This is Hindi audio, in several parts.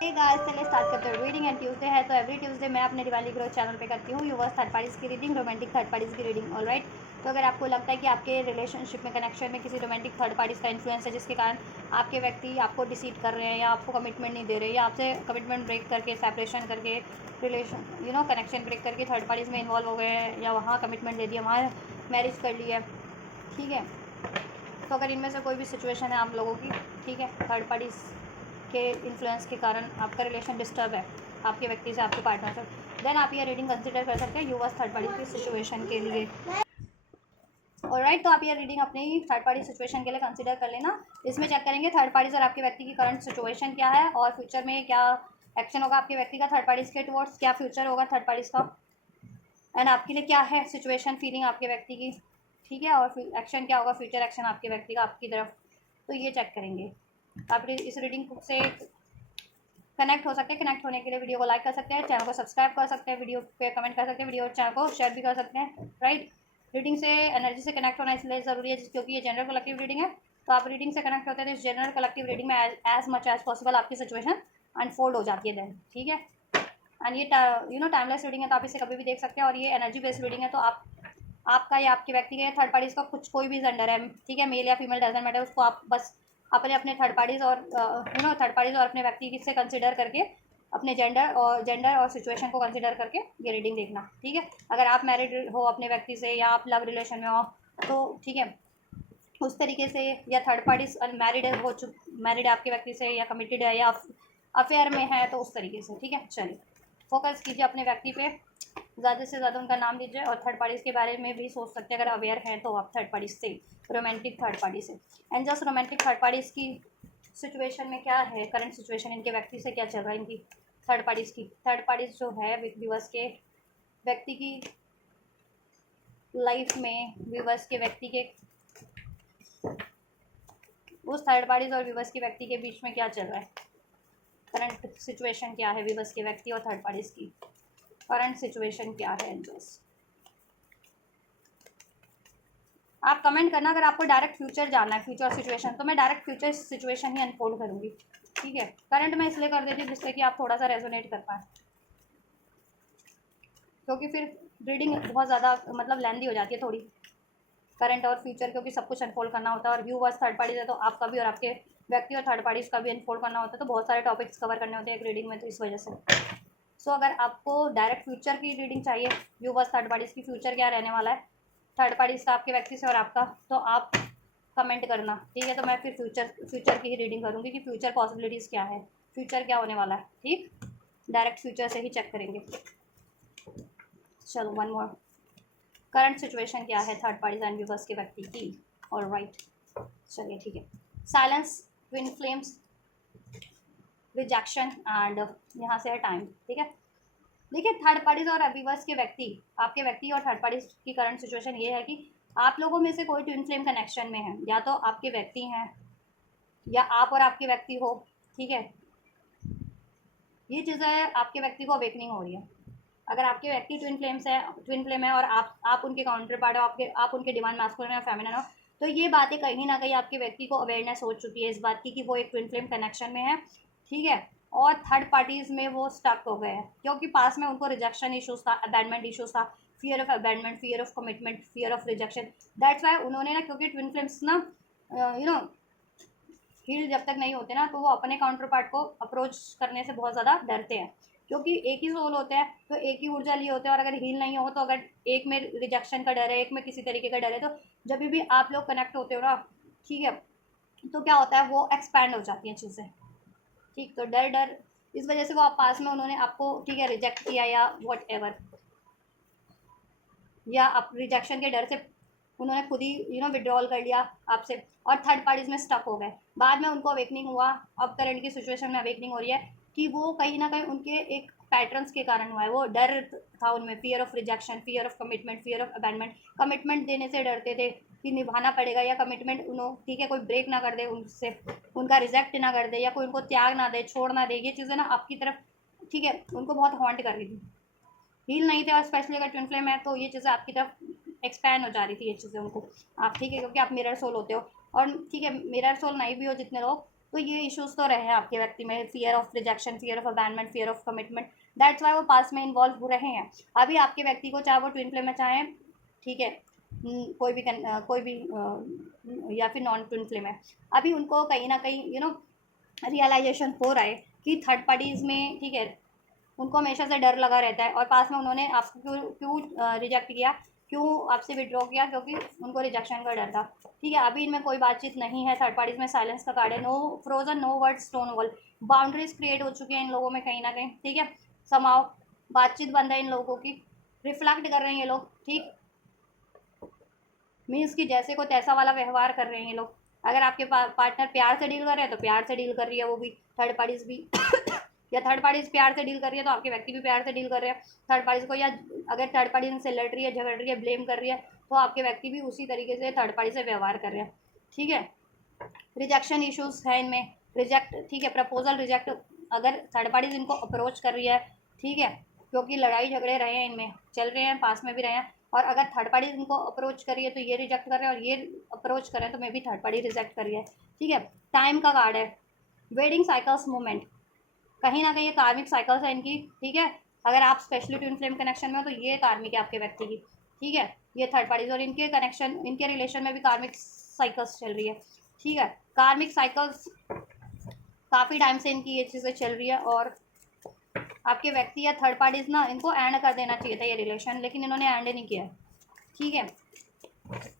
हे गाइस, चलिए स्टार्ट करते हैं रीडिंग। एंड ट्यूसडे है तो एवरी ट्यूसडे मैं अपने दिवाली ग्रोथ चैनल पे करती हूँ यूवर्स थर्ड पार्टीज़ की रीडिंग, रोमांटिक थर्ड पार्टीज़ की रीडिंग। ऑलराइट, तो अगर आपको लगता है कि आपके रिलेशनशिप में, कनेक्शन में किसी रोमांटिक थर्ड पार्टीज़ का इन्फ्लुएंस है जिसके कारण आपके व्यक्ति आपको डिसीट कर रहे हैं या आपको कमिटमेंट नहीं दे रहे या आपसे कमिटमेंट ब्रेक करके, सेपरेशन करके, रिलेशन कनेक्शन ब्रेक करके थर्ड पार्टीज़ में इन्वॉल्व हो गए हैं या वहाँ कमिटमेंट दे दिया, वहाँ मैरिज कर ली है, ठीक है। तो अगर इनमें से कोई भी सिचुएशन है आप लोगों की, ठीक है, थर्ड पार्टीज़ के इन्फ्लुएंस के कारण आपका रिलेशन डिस्टर्ब है आपके व्यक्ति से, आपके पार्टनर से, देन आप ये रीडिंग कंसिडर कर सकते हैं यूवर्स थर्ड पार्टी की सिचुएशन के लिए। ऑलराइट, तो आप ये रीडिंग अपनी थर्ड पार्टी सिचुएशन के लिए कंसिडर कर लेना। इसमें चेक करेंगे थर्ड पार्टीज और आपके व्यक्ति की करंट सिचुएशन क्या है और फ्यूचर में क्या एक्शन होगा आपके व्यक्ति का थर्ड पार्टीज के टुवर्ड्स, क्या फ्यूचर होगा थर्ड पार्टीज का, एंड आपके लिए क्या है सिचुएशन, फीलिंग आपके व्यक्ति की, ठीक है, और एक्शन क्या होगा, फ्यूचर एक्शन आपके व्यक्ति का आपकी तरफ। तो ये चेक करेंगे। आप इस रीडिंग से कनेक्ट हो सकते हैं। कनेक्ट होने के लिए वीडियो को लाइक कर सकते हैं, चैनल को सब्सक्राइब कर सकते हैं, वीडियो पे कमेंट कर सकते हैं, वीडियो और चैनल को शेयर भी कर सकते हैं। राइट, रीडिंग से एनर्जी से कनेक्ट होना इसलिए ज़रूरी है क्योंकि ये जनरल कलेक्टिव रीडिंग है। तो आप रीडिंग से कनेक्ट होते हैं तो इस जनरल कलेक्टिव रीडिंग में एज मच एज पॉसिबल आपकी सिचुएशन अनफोल्ड हो जाती है देन, ठीक है। एंड ये टाइमलेस रीडिंग है तो आप इसे कभी भी देख सकते हैं। और ये एनर्जी बेस्ड रीडिंग है तो आपका या आपके व्यक्ति का या थर्ड पार्टीज का कुछ कोई भी जेंडर है, ठीक है, मेल या फीमेल डजंट मैटर, उसको आप बस अपने थर्ड पार्टीज और थर्ड पार्टीज और अपने व्यक्ति से कंसिडर करके अपने जेंडर और सिचुएशन को कंसिडर करके ये रीडिंग देखना, ठीक है। अगर आप मैरिड हो अपने व्यक्ति से या आप लव रिलेशन में हो तो ठीक है, उस तरीके से, या थर्ड पार्टीज मैरिड है, मैरिड है आपके व्यक्ति से या कमिटेड है या अफेयर में है तो उस तरीके से, ठीक है। चलिए फोकस कीजिए अपने व्यक्ति पे, ज़्यादा से ज़्यादा उनका नाम दीजिए और थर्ड पार्टीज़ के बारे में भी सोच सकते हैं अगर अवेयर हैं तो आप थर्ड पार्टीज से, रोमांटिक थर्ड पार्टी से। And just romantic third parties की सिचुएशन में क्या है, करंट सिचुएशन इनके व्यक्ति से क्या चल रहा है, इनकी थर्ड पार्टीज़ की, थर्ड पार्टीज़ जो है विवर्स के व्यक्ति की लाइफ में, विवर्स के व्यक्ति के उस थर्ड पार्टीज़ और विवर्स के व्यक्ति के बीच में क्या चल रहा है, करंट सिचुएशन क्या है विवर्स के व्यक्ति और थर्ड पार्टीज़ की करंट सिचुएशन क्या है। एंजल्स, आप कमेंट करना अगर आपको डायरेक्ट फ्यूचर जानना है, फ्यूचर सिचुएशन, तो मैं डायरेक्ट फ्यूचर सिचुएशन ही अनफोल्ड करूँगी, ठीक है। करंट मैं इसलिए कर देती हूँ जिससे कि आप थोड़ा सा रेजोनेट कर पाएँ, क्योंकि फिर रीडिंग बहुत ज़्यादा मतलब लेंदी हो जाती है थोड़ी, करंट और फ्यूचर, क्योंकि सब कुछ अनफोल्ड करना होता है और व्यूवर्स थर्ड पार्टीज है तो आपका भी और आपके व्यक्ति और थर्ड पार्टीज का भी अनफोल्ड करना होता है, तो बहुत सारे टॉपिक्स कवर करने होते हैं एक रीडिंग में, तो इस वजह से। सो अगर आपको डायरेक्ट फ्यूचर की रीडिंग चाहिए, व्यूवर्स थर्ड पार्टीज की फ्यूचर क्या रहने वाला है थर्ड पार्टीज का आपके व्यक्ति से और आपका, तो आप कमेंट करना, ठीक है। तो मैं फिर फ्यूचर की ही रीडिंग करूँगी कि फ्यूचर पॉसिबिलिटीज़ क्या है, फ्यूचर क्या होने वाला है, ठीक। डायरेक्ट फ्यूचर से ही चेक करेंगे। चलो वन मोर, करंट सिचुएशन क्या है थर्ड पार्टीज एंड व्यूवर्स के व्यक्ति की। ऑलराइट, चलिए ठीक है। Silence, twin flames, rejection and यहाँ से है टाइम, ठीक है। देखिए थर्ड पार्टीज और व्यूवर्स के व्यक्ति, आपके व्यक्ति और थर्ड पार्टीज की करंट सिचुएशन ये है कि आप लोगों में से कोई ट्विन फ्लेम कनेक्शन में है, या तो आपके व्यक्ति हैं या आप और आपके व्यक्ति हो, ठीक है। ये चीज़ें आपके व्यक्ति को अवेकनिंग हो रही है। अगर आपके व्यक्ति ट्विन फ्लेम है और आप उनके काउंटर पार्ट हो, आप उनके डिवाइन मैस्कुलिन या फेमिनिन हो, तो ये बातें कहीं ना कहीं आपके व्यक्ति को अवेयरनेस हो चुकी है इस बात की कि वो एक ट्विन फ्लेम कनेक्शन में है, ठीक है। और थर्ड पार्टीज में वो स्टक हो गए हैं क्योंकि पास में उनको रिजेक्शन इशूज़ था, अबैंडमेंट इशूज़ था, fear of abandonment, fear of commitment, fear of rejection. That's why उन्होंने ना, क्योंकि ट्विन फ्लेम्स ना हील जब तक नहीं होते ना, तो वो अपने काउंटर पार्ट को अप्रोच करने से बहुत ज़्यादा डरते हैं, क्योंकि एक ही सोल होते हैं तो एक ही ऊर्जा लिए होते हैं, और अगर हील नहीं हो तो अगर एक में रिजेक्शन का डर है, एक में किसी तरीके का डर है, तो जब भी आप लोग कनेक्ट होते हो ना, ठीक है, तो क्या होता है, वो एक्सपैंड हो जाती हैं चीज़ें, ठीक। तो डर डर इस वजह से वो आप पास में उन्होंने आपको, ठीक है, रिजेक्ट किया या वट एवर, या आप रिजेक्शन के डर से उन्होंने खुद ही विड्रॉल कर लिया आपसे और थर्ड पार्टीज में स्टक हो गए। बाद में उनको अवेकनिंग हुआ, अब करंट की सिचुएशन में अवेकनिंग हो रही है कि वो कहीं ना कहीं उनके एक पैटर्न्स के कारण हुआ है, वो डर था उनमें, fear of rejection, fear of commitment, fear of abandonment. Commitment देने से डरते थे कि निभाना पड़ेगा, या कमिटमेंट उन्होंने, ठीक है, कोई ब्रेक ना कर दे उनसे, उनका रिजेक्ट ना कर दे, या कोई उनको त्याग ना दे, छोड़ ना दे, ये चीज़ें ना आपकी तरफ, ठीक है, उनको बहुत हॉन्ट कर रही थी। हील नहीं थे और स्पेशली अगर ट्विन फ्लेम है तो ये चीज़ें आपकी तरफ एक्सपैंड हो जा रही थी, ये चीज़ें उनको, आप, ठीक है, क्योंकि आप मिरर सोल होते हो, और ठीक है, मिरर सोल नहीं भी हो जितने लोग, तो ये इश्यूज तो रहे हैं आपके व्यक्ति में, fear of rejection, fear of abandonment, fear of commitment, that's why वो पास में इन्वॉल्व हो रहे हैं। अभी आपके व्यक्ति को चाहे वो ट्विन फ्लेम में चाहे, ठीक है, कोई भी या फिर नॉन ट्विन फ्लेम है, अभी उनको कहीं ना कहीं रियलाइजेशन हो रहा है कि थर्ड पार्टीज में, ठीक है, उनको हमेशा से डर लगा रहता है, और पास में उन्होंने आपको क्यों क्यों रिजेक्ट किया, क्यों आपसे विड्रॉ किया, क्योंकि उनको रिजेक्शन का डर था। ठीक है, अभी इनमें कोई बातचीत नहीं है, थर्ड पार्टीज में साइलेंस का कार्ड है, no frozen, no word, stone wall, boundaries create हो चुकी हैं इन लोगों में कहीं ना कहीं। ठीक है, समाओ बातचीत बंद है इन लोगों की, रिफ्लेक्ट कर रहे हैं ये लोग, ठीक, मीन्स कि जैसे को तैसा वाला व्यवहार कर रहे हैं ये लोग। अगर आपके पार्टनर प्यार से डील कर रहे हैं तो प्यार से डील कर रही है वो भी, थर्ड पार्टीज भी या थर्ड पार्टीज प्यार से डील कर रही है तो आपके व्यक्ति भी प्यार से डील कर रहे हैं थर्ड पार्टीज को, या अगर थर्ड पार्टी से लड़ रही है, झगड़ रही है, ब्लेम कर रही है, तो आपके व्यक्ति भी उसी तरीके से थर्ड पार्टी से व्यवहार कर रहे हैं। ठीक है, रिजेक्शन इश्यूज है इनमें, रिजेक्ट, ठीक है, प्रपोजल रिजेक्ट, अगर थर्ड पार्टीज इनको अप्रोच कर रही है, ठीक है, क्योंकि लड़ाई झगड़े रहे हैं इनमें, चल रहे हैं, पास में भी रहे हैं, और अगर थर्ड पार्टी इनको अप्रोच करी है तो ये रिजेक्ट कर रहे हैं, और ये अप्रोच कर रहे हैं तो मे भी थर्ड पार्टी रिजेक्ट करी है। ठीक है, टाइम का कार्ड है, वेडिंग साइकिल्स मूवमेंट, कहीं ना कहीं ये कार्मिक साइकिल्स है इनकी। ठीक है, अगर आप स्पेशली ट्विन फ्लेम कनेक्शन में हो तो ये कार्मिक है आपके व्यक्ति की। ठीक है, ये थर्ड पार्टीज, और इनके कनेक्शन, इनके रिलेशन में भी कार्मिक साइकिल्स चल रही है। ठीक है, कार्मिक साइकिल्स काफ़ी टाइम से इनकी ये चीज़ें चल रही है, और आपके व्यक्ति या थर्ड पार्टीज ना, इनको एंड कर देना चाहिए था ये रिलेशन, लेकिन इन्होंने एंड नहीं किया। ठीक है,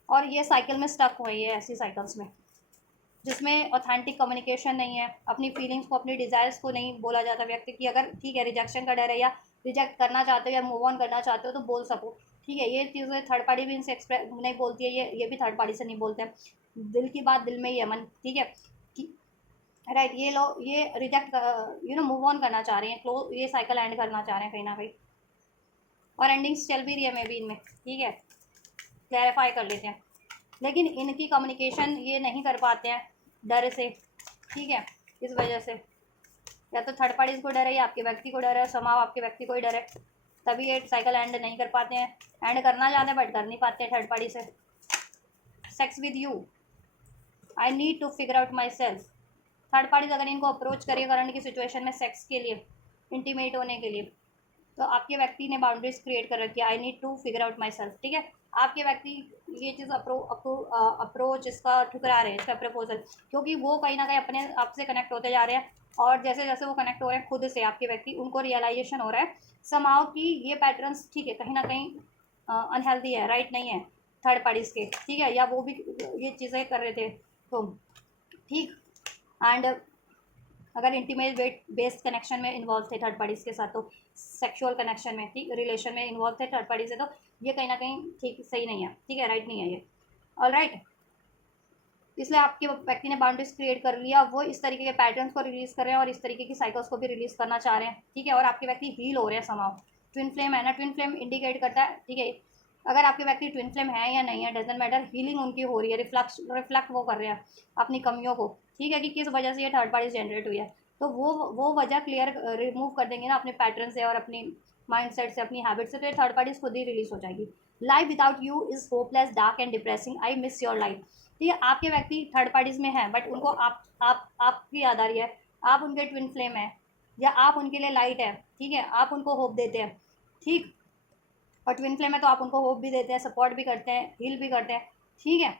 और ये साइकिल में स्टक हुई है, ऐसी साइकिल्स में जिसमें ऑथेंटिक कम्युनिकेशन नहीं है, अपनी फीलिंग्स को, अपनी डिज़ायर्स को नहीं बोला जाता व्यक्ति की। अगर ठीक है रिजेक्शन का डर है, या रिजेक्ट करना चाहते हो, या मूव ऑन करना चाहते हो, तो बोल सको। ठीक है, ये चीज़ें थर्ड पार्टी भी इनसे एक्सप्रेस नहीं बोलती है, ये भी थर्ड पार्टी से नहीं बोलते हैं, दिल की बात दिल में ही है मन। ठीक है, राइट, ये लोग ये रिजेक्ट मूव ऑन करना चाह रहे हैं, क्लोज, ये साइकिल एंड करना चाह रहे हैं कहीं ना कहीं, और एंडिंग्स चल भी रही है मे बी इनमें। ठीक है, क्लैरिफाई कर लेते हैं, लेकिन इनकी कम्युनिकेशन ये नहीं कर पाते हैं डर से। ठीक है, इस वजह से या तो थर्ड पार्टीज को डर है, या आपके व्यक्ति को डर है, समाव आपके व्यक्ति को ही डर है, तभी ये साइकिल एंड नहीं कर पाते हैं, एंड करना चाहते हैं बट कर नहीं पाते हैं थर्ड पार्टी से। Sex with you, I need to figure out myself, third parties अगर इनको अप्रोच करिए करंट की सिचुएशन में सेक्स के लिए, इंटीमेट होने के लिए, तो आपके व्यक्ति ने बाउंड्रीज क्रिएट कर रखी है, I need to figure out myself. ठीक है, आपके व्यक्ति ये चीज़ अप्रोच इसका ठुकरा रहे हैं, इसका प्रपोजल, क्योंकि वो कहीं ना कहीं अपने आप से कनेक्ट होते जा रहे हैं, और जैसे जैसे वो कनेक्ट हो रहे हैं खुद से आपके व्यक्ति, उनको रियलाइजेशन हो रहा है समाव कि ये पैटर्न्स, ठीक है, कहीं ना कहीं अनहेल्दी है, राइट नहीं है थर्ड पार्टीज के। ठीक है, या वो भी ये चीज़ें कर रहे थे तो ठीक, एंड अगर इंटीमेट बेस्ड कनेक्शन में इन्वॉल्व थे थर्ड पार्टीज के साथ, तो सेक्सुअल कनेक्शन में, ठीक, रिलेशन में इन्वॉल्व थे थर्ड पार्टी से, तो ये कहीं ना कहीं ठीक सही नहीं है। ठीक है, राइट नहीं है ये, ऑल राइट, इसलिए आपके व्यक्ति ने बाउंड्रीज क्रिएट कर लिया, वो इस तरीके के पैटर्न्स को रिलीज कर रहे हैं, और इस तरीके की साइकिल्स को भी रिलीज करना चाह रहे हैं। ठीक है, और आपके व्यक्ति हील हो रहे हैं समाव, ट्विन फ्लेम है ना, ट्विन फ्लेम इंडिकेट करता है, ठीक है, अगर आपके व्यक्ति ट्विन फ्लेम है या नहीं है डजेंट मैटर, हीलिंग उनकी हो रही है, रिफ्लेक्ट वो कर रहे हैं अपनी कमियों को। ठीक है, कि किस वजह से ये थर्ड पार्टी जनरेट हुई है, तो वो वजह क्लियर रिमूव कर देंगे ना अपने पैटर्न से और अपनी माइंडसेट से, अपनी हैबिट से, तो ये थर्ड पार्टीज खुद ही रिलीज हो जाएगी। Life without you is hopeless, dark and depressing, I miss your life. ठीक है, आपके व्यक्ति थर्ड पार्टीज में हैं, बट उनको आपकी याद आ रही है, आप उनके ट्विन फ्लेम है, या आप उनके लिए लाइट है। ठीक है, आप उनको होप देते हैं, ठीक, और ट्विन फ्लेम है तो आप उनको होप भी देते हैं, सपोर्ट भी करते हैं, हील भी करते हैं। ठीक है,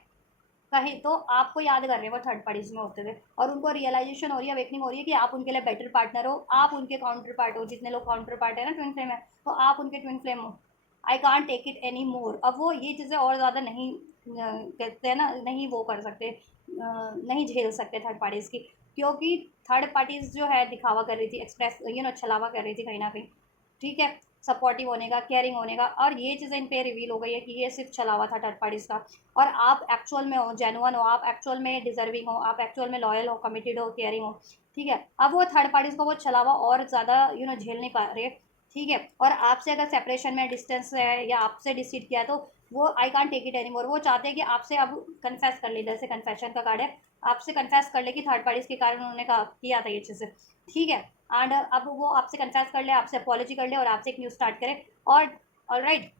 कहीं तो आपको याद कर रहे हैं वो थर्ड पार्टीज में होते हुए, और उनको रियलाइजेशन हो रही है, अवेकनिंग हो रही है कि आप उनके लिए बेटर पार्टनर हो, आप उनके काउंटर पार्ट हो, जितने लोग काउंटर पार्ट है ना ट्विन फ्लेम है, तो आप उनके ट्विन फ्लेम हो। I can't take it any more, अब वो ये चीज़ें और ज़्यादा नहीं कहते हैं ना, नहीं वो कर सकते, नहीं झेल सकते थर्ड पार्टीज़ की, क्योंकि थर्ड पार्टीज़ जो है दिखावा कर रही थी, एक्सप्रेस छलावा कर रही थी कहीं ना कहीं। ठीक है, सपोर्टिव होने का, केयरिंग होने का, और ये चीज़ें इन पे रिवील हो गई है कि ये सिर्फ छलावा था थर्ड पार्टीज़ का, और आप एक्चुअल में हो, जेन्युइन हो, आप एक्चुअल में डिजर्विंग हो, आप एक्चुअल में लॉयल हो, कमिटेड हो, केयरिंग हो। ठीक है, अब वो थर्ड पार्टीज़ को वो छलावा और ज़्यादा झेल नहीं पा रहे। ठीक है, और आपसे अगर सेपरेशन में डिस्टेंस है, या आपसे डिसीड किया, तो वो आई कान टेक इट एनी मोर, वो चाहते हैं कि आपसे अब कन्फेस कर ले, जैसे कन्फेशन का कार्ड है, आपसे कन्फेस कर ले कि थर्ड पार्टीज़ के कारण उन्होंने कहा किया था ये चीज़ें। ठीक है, एंड अब वो आपसे कन्फेस कर ले, आपसे अपॉलॉजी कर ले, और आपसे एक न्यू स्टार्ट करे, और ऑल राइट,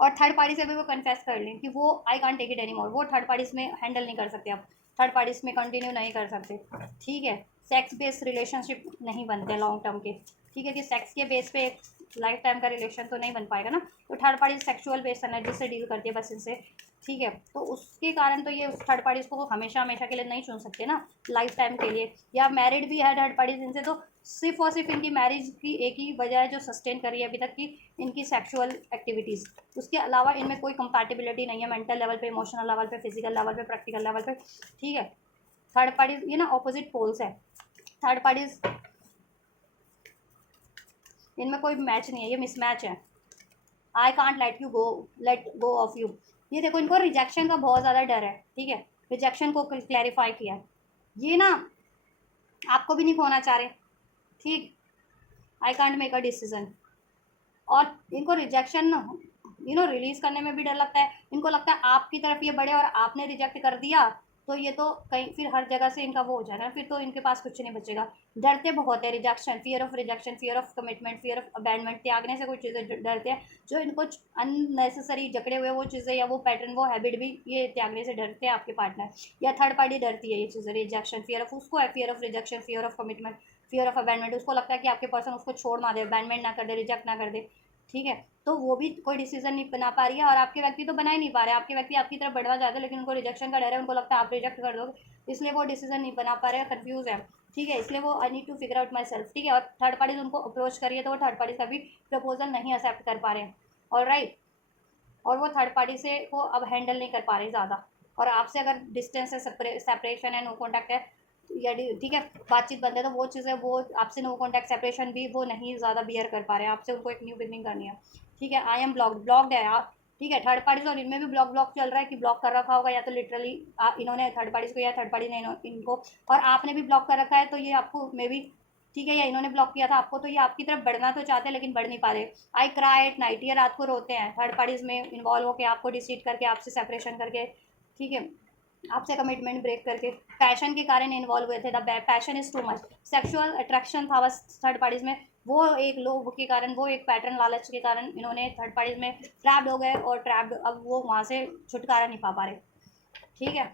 और थर्ड पार्टी से भी वो कन्फेस कर लें कि वो I can't take it any more, वो थर्ड पार्टीज में हैंडल नहीं कर सकते आप। थर्ड पार्टीज में कंटिन्यू नहीं कर सकते, ठीक है। सेक्स बेस्ड रिलेशनशिप नहीं बनते लॉन्ग टर्म के, ठीक है, कि सेक्स के बेस पे एक लाइफ टाइम का रिलेशन तो नहीं बन पाएगा ना। तो third party sexual based energy से डील करती है बस इनसे, ठीक है। तो उसके कारण तो ये उस थर्ड पार्टीज को हमेशा हमेशा के लिए नहीं चुन सकते ना लाइफ टाइम के लिए, या मैरिड भी है थर्ड पार्टीज इनसे, तो सिर्फ और सिर्फ इनकी मैरिज की एक ही वजह है जो सस्टेन करी है अभी तक की इनकी सेक्सुअल एक्टिविटीज़। उसके अलावा इनमें कोई कंपैटिबिलिटी नहीं है मेंटल लेवल पे, इमोशनल लेवल पे, फिजिकल लेवल पे, प्रैक्टिकल लेवल पे, ठीक है। थर्ड पार्टीज ये ना ऑपोजिट पोल्स है, थर्ड पार्टीज इनमें कोई मैच नहीं है, ये मिसमैच है। I can't let go of you, ये देखो इनको रिजेक्शन का बहुत ज़्यादा डर है, ठीक है। रिजेक्शन को क्लैरिफाई किया, ये ना आपको भी नहीं खोना चाह रहे, ठीक। आई कांट मेक अ डिसीजन, और इनको रिजेक्शन रिलीज करने में भी डर लगता है। इनको लगता है आपकी तरफ ये बढ़े और आपने रिजेक्ट कर दिया तो ये तो कहीं फिर हर जगह से इनका वो हो जाएगा, फिर तो इनके पास कुछ नहीं बचेगा। डरते बहुत है, rejection, fear of rejection, fear of commitment, fear of abandonment, त्यागने से कोई चीज़ें डरते हैं, जो इनको अननेसेसरी जकड़े हुए वो चीज़ें या वो पैटर्न वो हैबिट भी ये त्यागने से डरते हैं आपके पार्टनर, या थर्ड पार्टी डरती है ये चीज़ें, रिजेक्शन, फियर ऑफ उसको है, fear of rejection, fear of commitment, fear of abandonment, उसको लगता है कि आपके पर्सन उसको छोड़ ना दे, अबैंडमेंट ना कर दे, रिजेक्ट ना कर दे, ठीक है। तो वो भी कोई डिसीजन नहीं बना पा रही है, और आपके व्यक्ति तो बना ही नहीं पा रहे, आपके व्यक्ति आपकी तरफ बढ़ना चाहते हैं लेकिन उनको रिजेक्शन का डर है, उनको लगता है आप रिजेक्ट कर दोगे, इसलिए वो डिसीजन नहीं बना पा रहे हैं, कन्फ्यूज़ है, ठीक है। इसलिए वो I need to figure out myself, ठीक है। और थर्ड पार्टीज उनको अप्रोच करिए तो वो थर्ड पार्टीज का भी प्रपोजल नहीं एक्सेप्ट कर पा रहे हैं, और राइट, और वो थर्ड पार्टी से को अब हैंडल नहीं कर पा रहे ज़्यादा, और आपसे अगर डिस्टेंस है, सेपरेशन है, नो कॉन्टैक्ट है, या ठीक है बातचीत बंद है, तो वो चीज़ें वो आपसे नो कॉन्टैक्ट सेपरेशन भी वो नहीं ज़्यादा बियर कर पा रहे हैं आपसे, उनको एक न्यू बिगनिंग करनी है, ठीक है। आई एम ब्लॉक्ड है आप, ठीक है। थर्ड पार्टीज और इनमें भी ब्लॉक चल रहा है कि ब्लॉक कर रखा होगा, या तो लिटरली इन्होंने थर्ड पार्टीज को, या थर्ड पार्टी ने इनको, और आपने भी ब्लॉक कर रखा है, तो ये आपको मे बी, ठीक है, या इन्होंने ब्लॉक किया था आपको, तो ये आपकी तरफ बढ़ना तो चाहते हैं लेकिन बढ़ नहीं पा रहे। आई क्राई एट नाइट, ये रात को रोते हैं थर्ड पार्टीज में इन्वॉल्व होकर, आपको डिसीड करके, आपसे सेपरेशन करके, ठीक है, आपसे कमिटमेंट ब्रेक करके, पैशन के कारण इन्वॉल्व हुए थे, the passion is too much, sexual attraction था बस थर्ड पार्टीज में, वो एक लोभ के कारण, वो एक पैटर्न लालच के कारण इन्होंने थर्ड पार्टीज में ट्रैप्ड हो गए, और ट्रैप्ड अब वो वहाँ से छुटकारा नहीं पा रहे, ठीक है।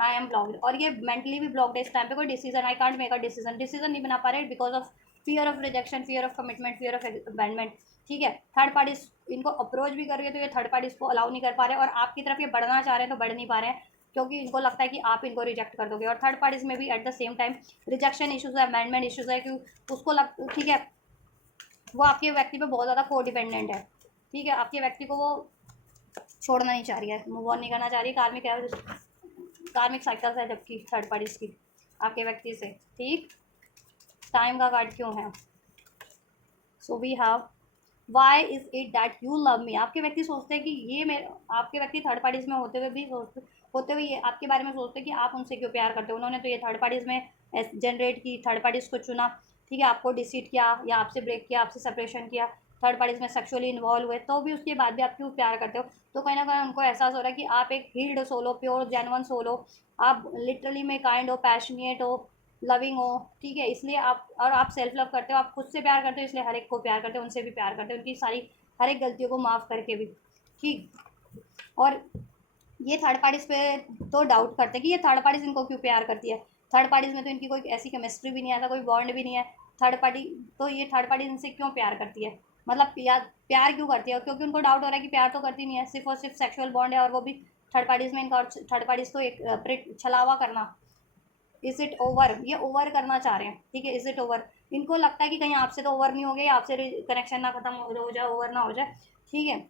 आई एम ब्लॉक्ड, और ये मेंटली भी ब्लॉक्ड है इस टाइम पे, कोई decision, I can't make a decision नहीं बना पा रहे because of fear of rejection, fear of commitment, fear of abandonment, ठीक है। थर्ड पार्टीज इनको अप्रोच भी कर रही है तो ये थर्ड पार्टीज को अलाउ नहीं कर पा रहे, और आपकी तरफ ये बढ़ना चाह रहे हैं तो बढ़ नहीं पा रहे हैं, क्योंकि इनको लगता है कि आप इनको रिजेक्ट कर दोगे, और थर्ड पार्टीज में भी at the same time rejection issues है, अमेंडमेंट इशूज़ है, कि उसको ठीक है, वो आपके व्यक्ति पे बहुत ज़्यादा को डिपेंडेंट है, ठीक है। आपके व्यक्ति को वो छोड़ना नहीं चाह रही है, मूव ऑन नहीं करना चाह रही, कार्मिक साइकिल्स है जबकि थर्ड पार्टीज की आपके व्यक्ति से, ठीक। टाइम का कार्ड क्यों है, so we have why is it that you love me, आपके व्यक्ति सोचते हैं कि ये मेरे, आपके व्यक्ति थर्ड पार्टीज में होते हुए भी होते हुए ये आपके बारे में सोचते हैं कि आप उनसे क्यों प्यार करते हो। उन्होंने तो ये थर्ड पार्टीज में जनरेट की, थर्ड पार्टीज को चुना, ठीक है, आपको डिसीट किया, या आपसे ब्रेक किया, आपसे सेपरेशन किया, थर्ड पार्टीज में सेक्सुअली इन्वॉल्व हुए, तो भी उसके बाद भी आप क्यों प्यार करते हो। तो कहीं ना कहीं उनको एहसास हो रहा है कि आप एक हील्ड सोल हो, प्योर जेन्युइन सोल हो, आप लिटरली में काइंड हो, पैशनेट हो, लविंग हो, ठीक है। इसलिए आप, और आप सेल्फ लव करते हो, आप खुद से प्यार करते हो, इसलिए हर एक को प्यार करते हो, उनसे भी प्यार करते हो, उनकी सारी हर एक गलतियों को माफ़ करके भी, ठीक। और ये थर्ड पार्टीज पे तो डाउट करते हैं कि ये थर्ड पार्टीज इनको क्यों प्यार करती है, थर्ड पार्टीज में तो इनकी कोई ऐसी केमिस्ट्री भी नहीं है, ऐसा कोई बॉन्ड भी नहीं है, थर्ड पार्टी, तो ये थर्ड पार्टी इनसे क्यों प्यार करती है, मतलब प्यार क्यों करती है, क्योंकि उनको डाउट हो रहा है कि प्यार तो करती नहीं है, सिर्फ और सिर्फ सेक्सुअल बॉन्ड है, और वो भी थर्ड पार्टीज में इनका, और थर्ड पार्टीज को एक छलावा करना, इज इट ओवर, ये ओवर करना चाह रहे हैं, ठीक है, इज इट ओवर, इनको लगता है कि कहीं आपसे तो ओवर नहीं हो गया, आपसे कनेक्शन ना खत्म हो जाए, ओवर ना हो जाए, ठीक है।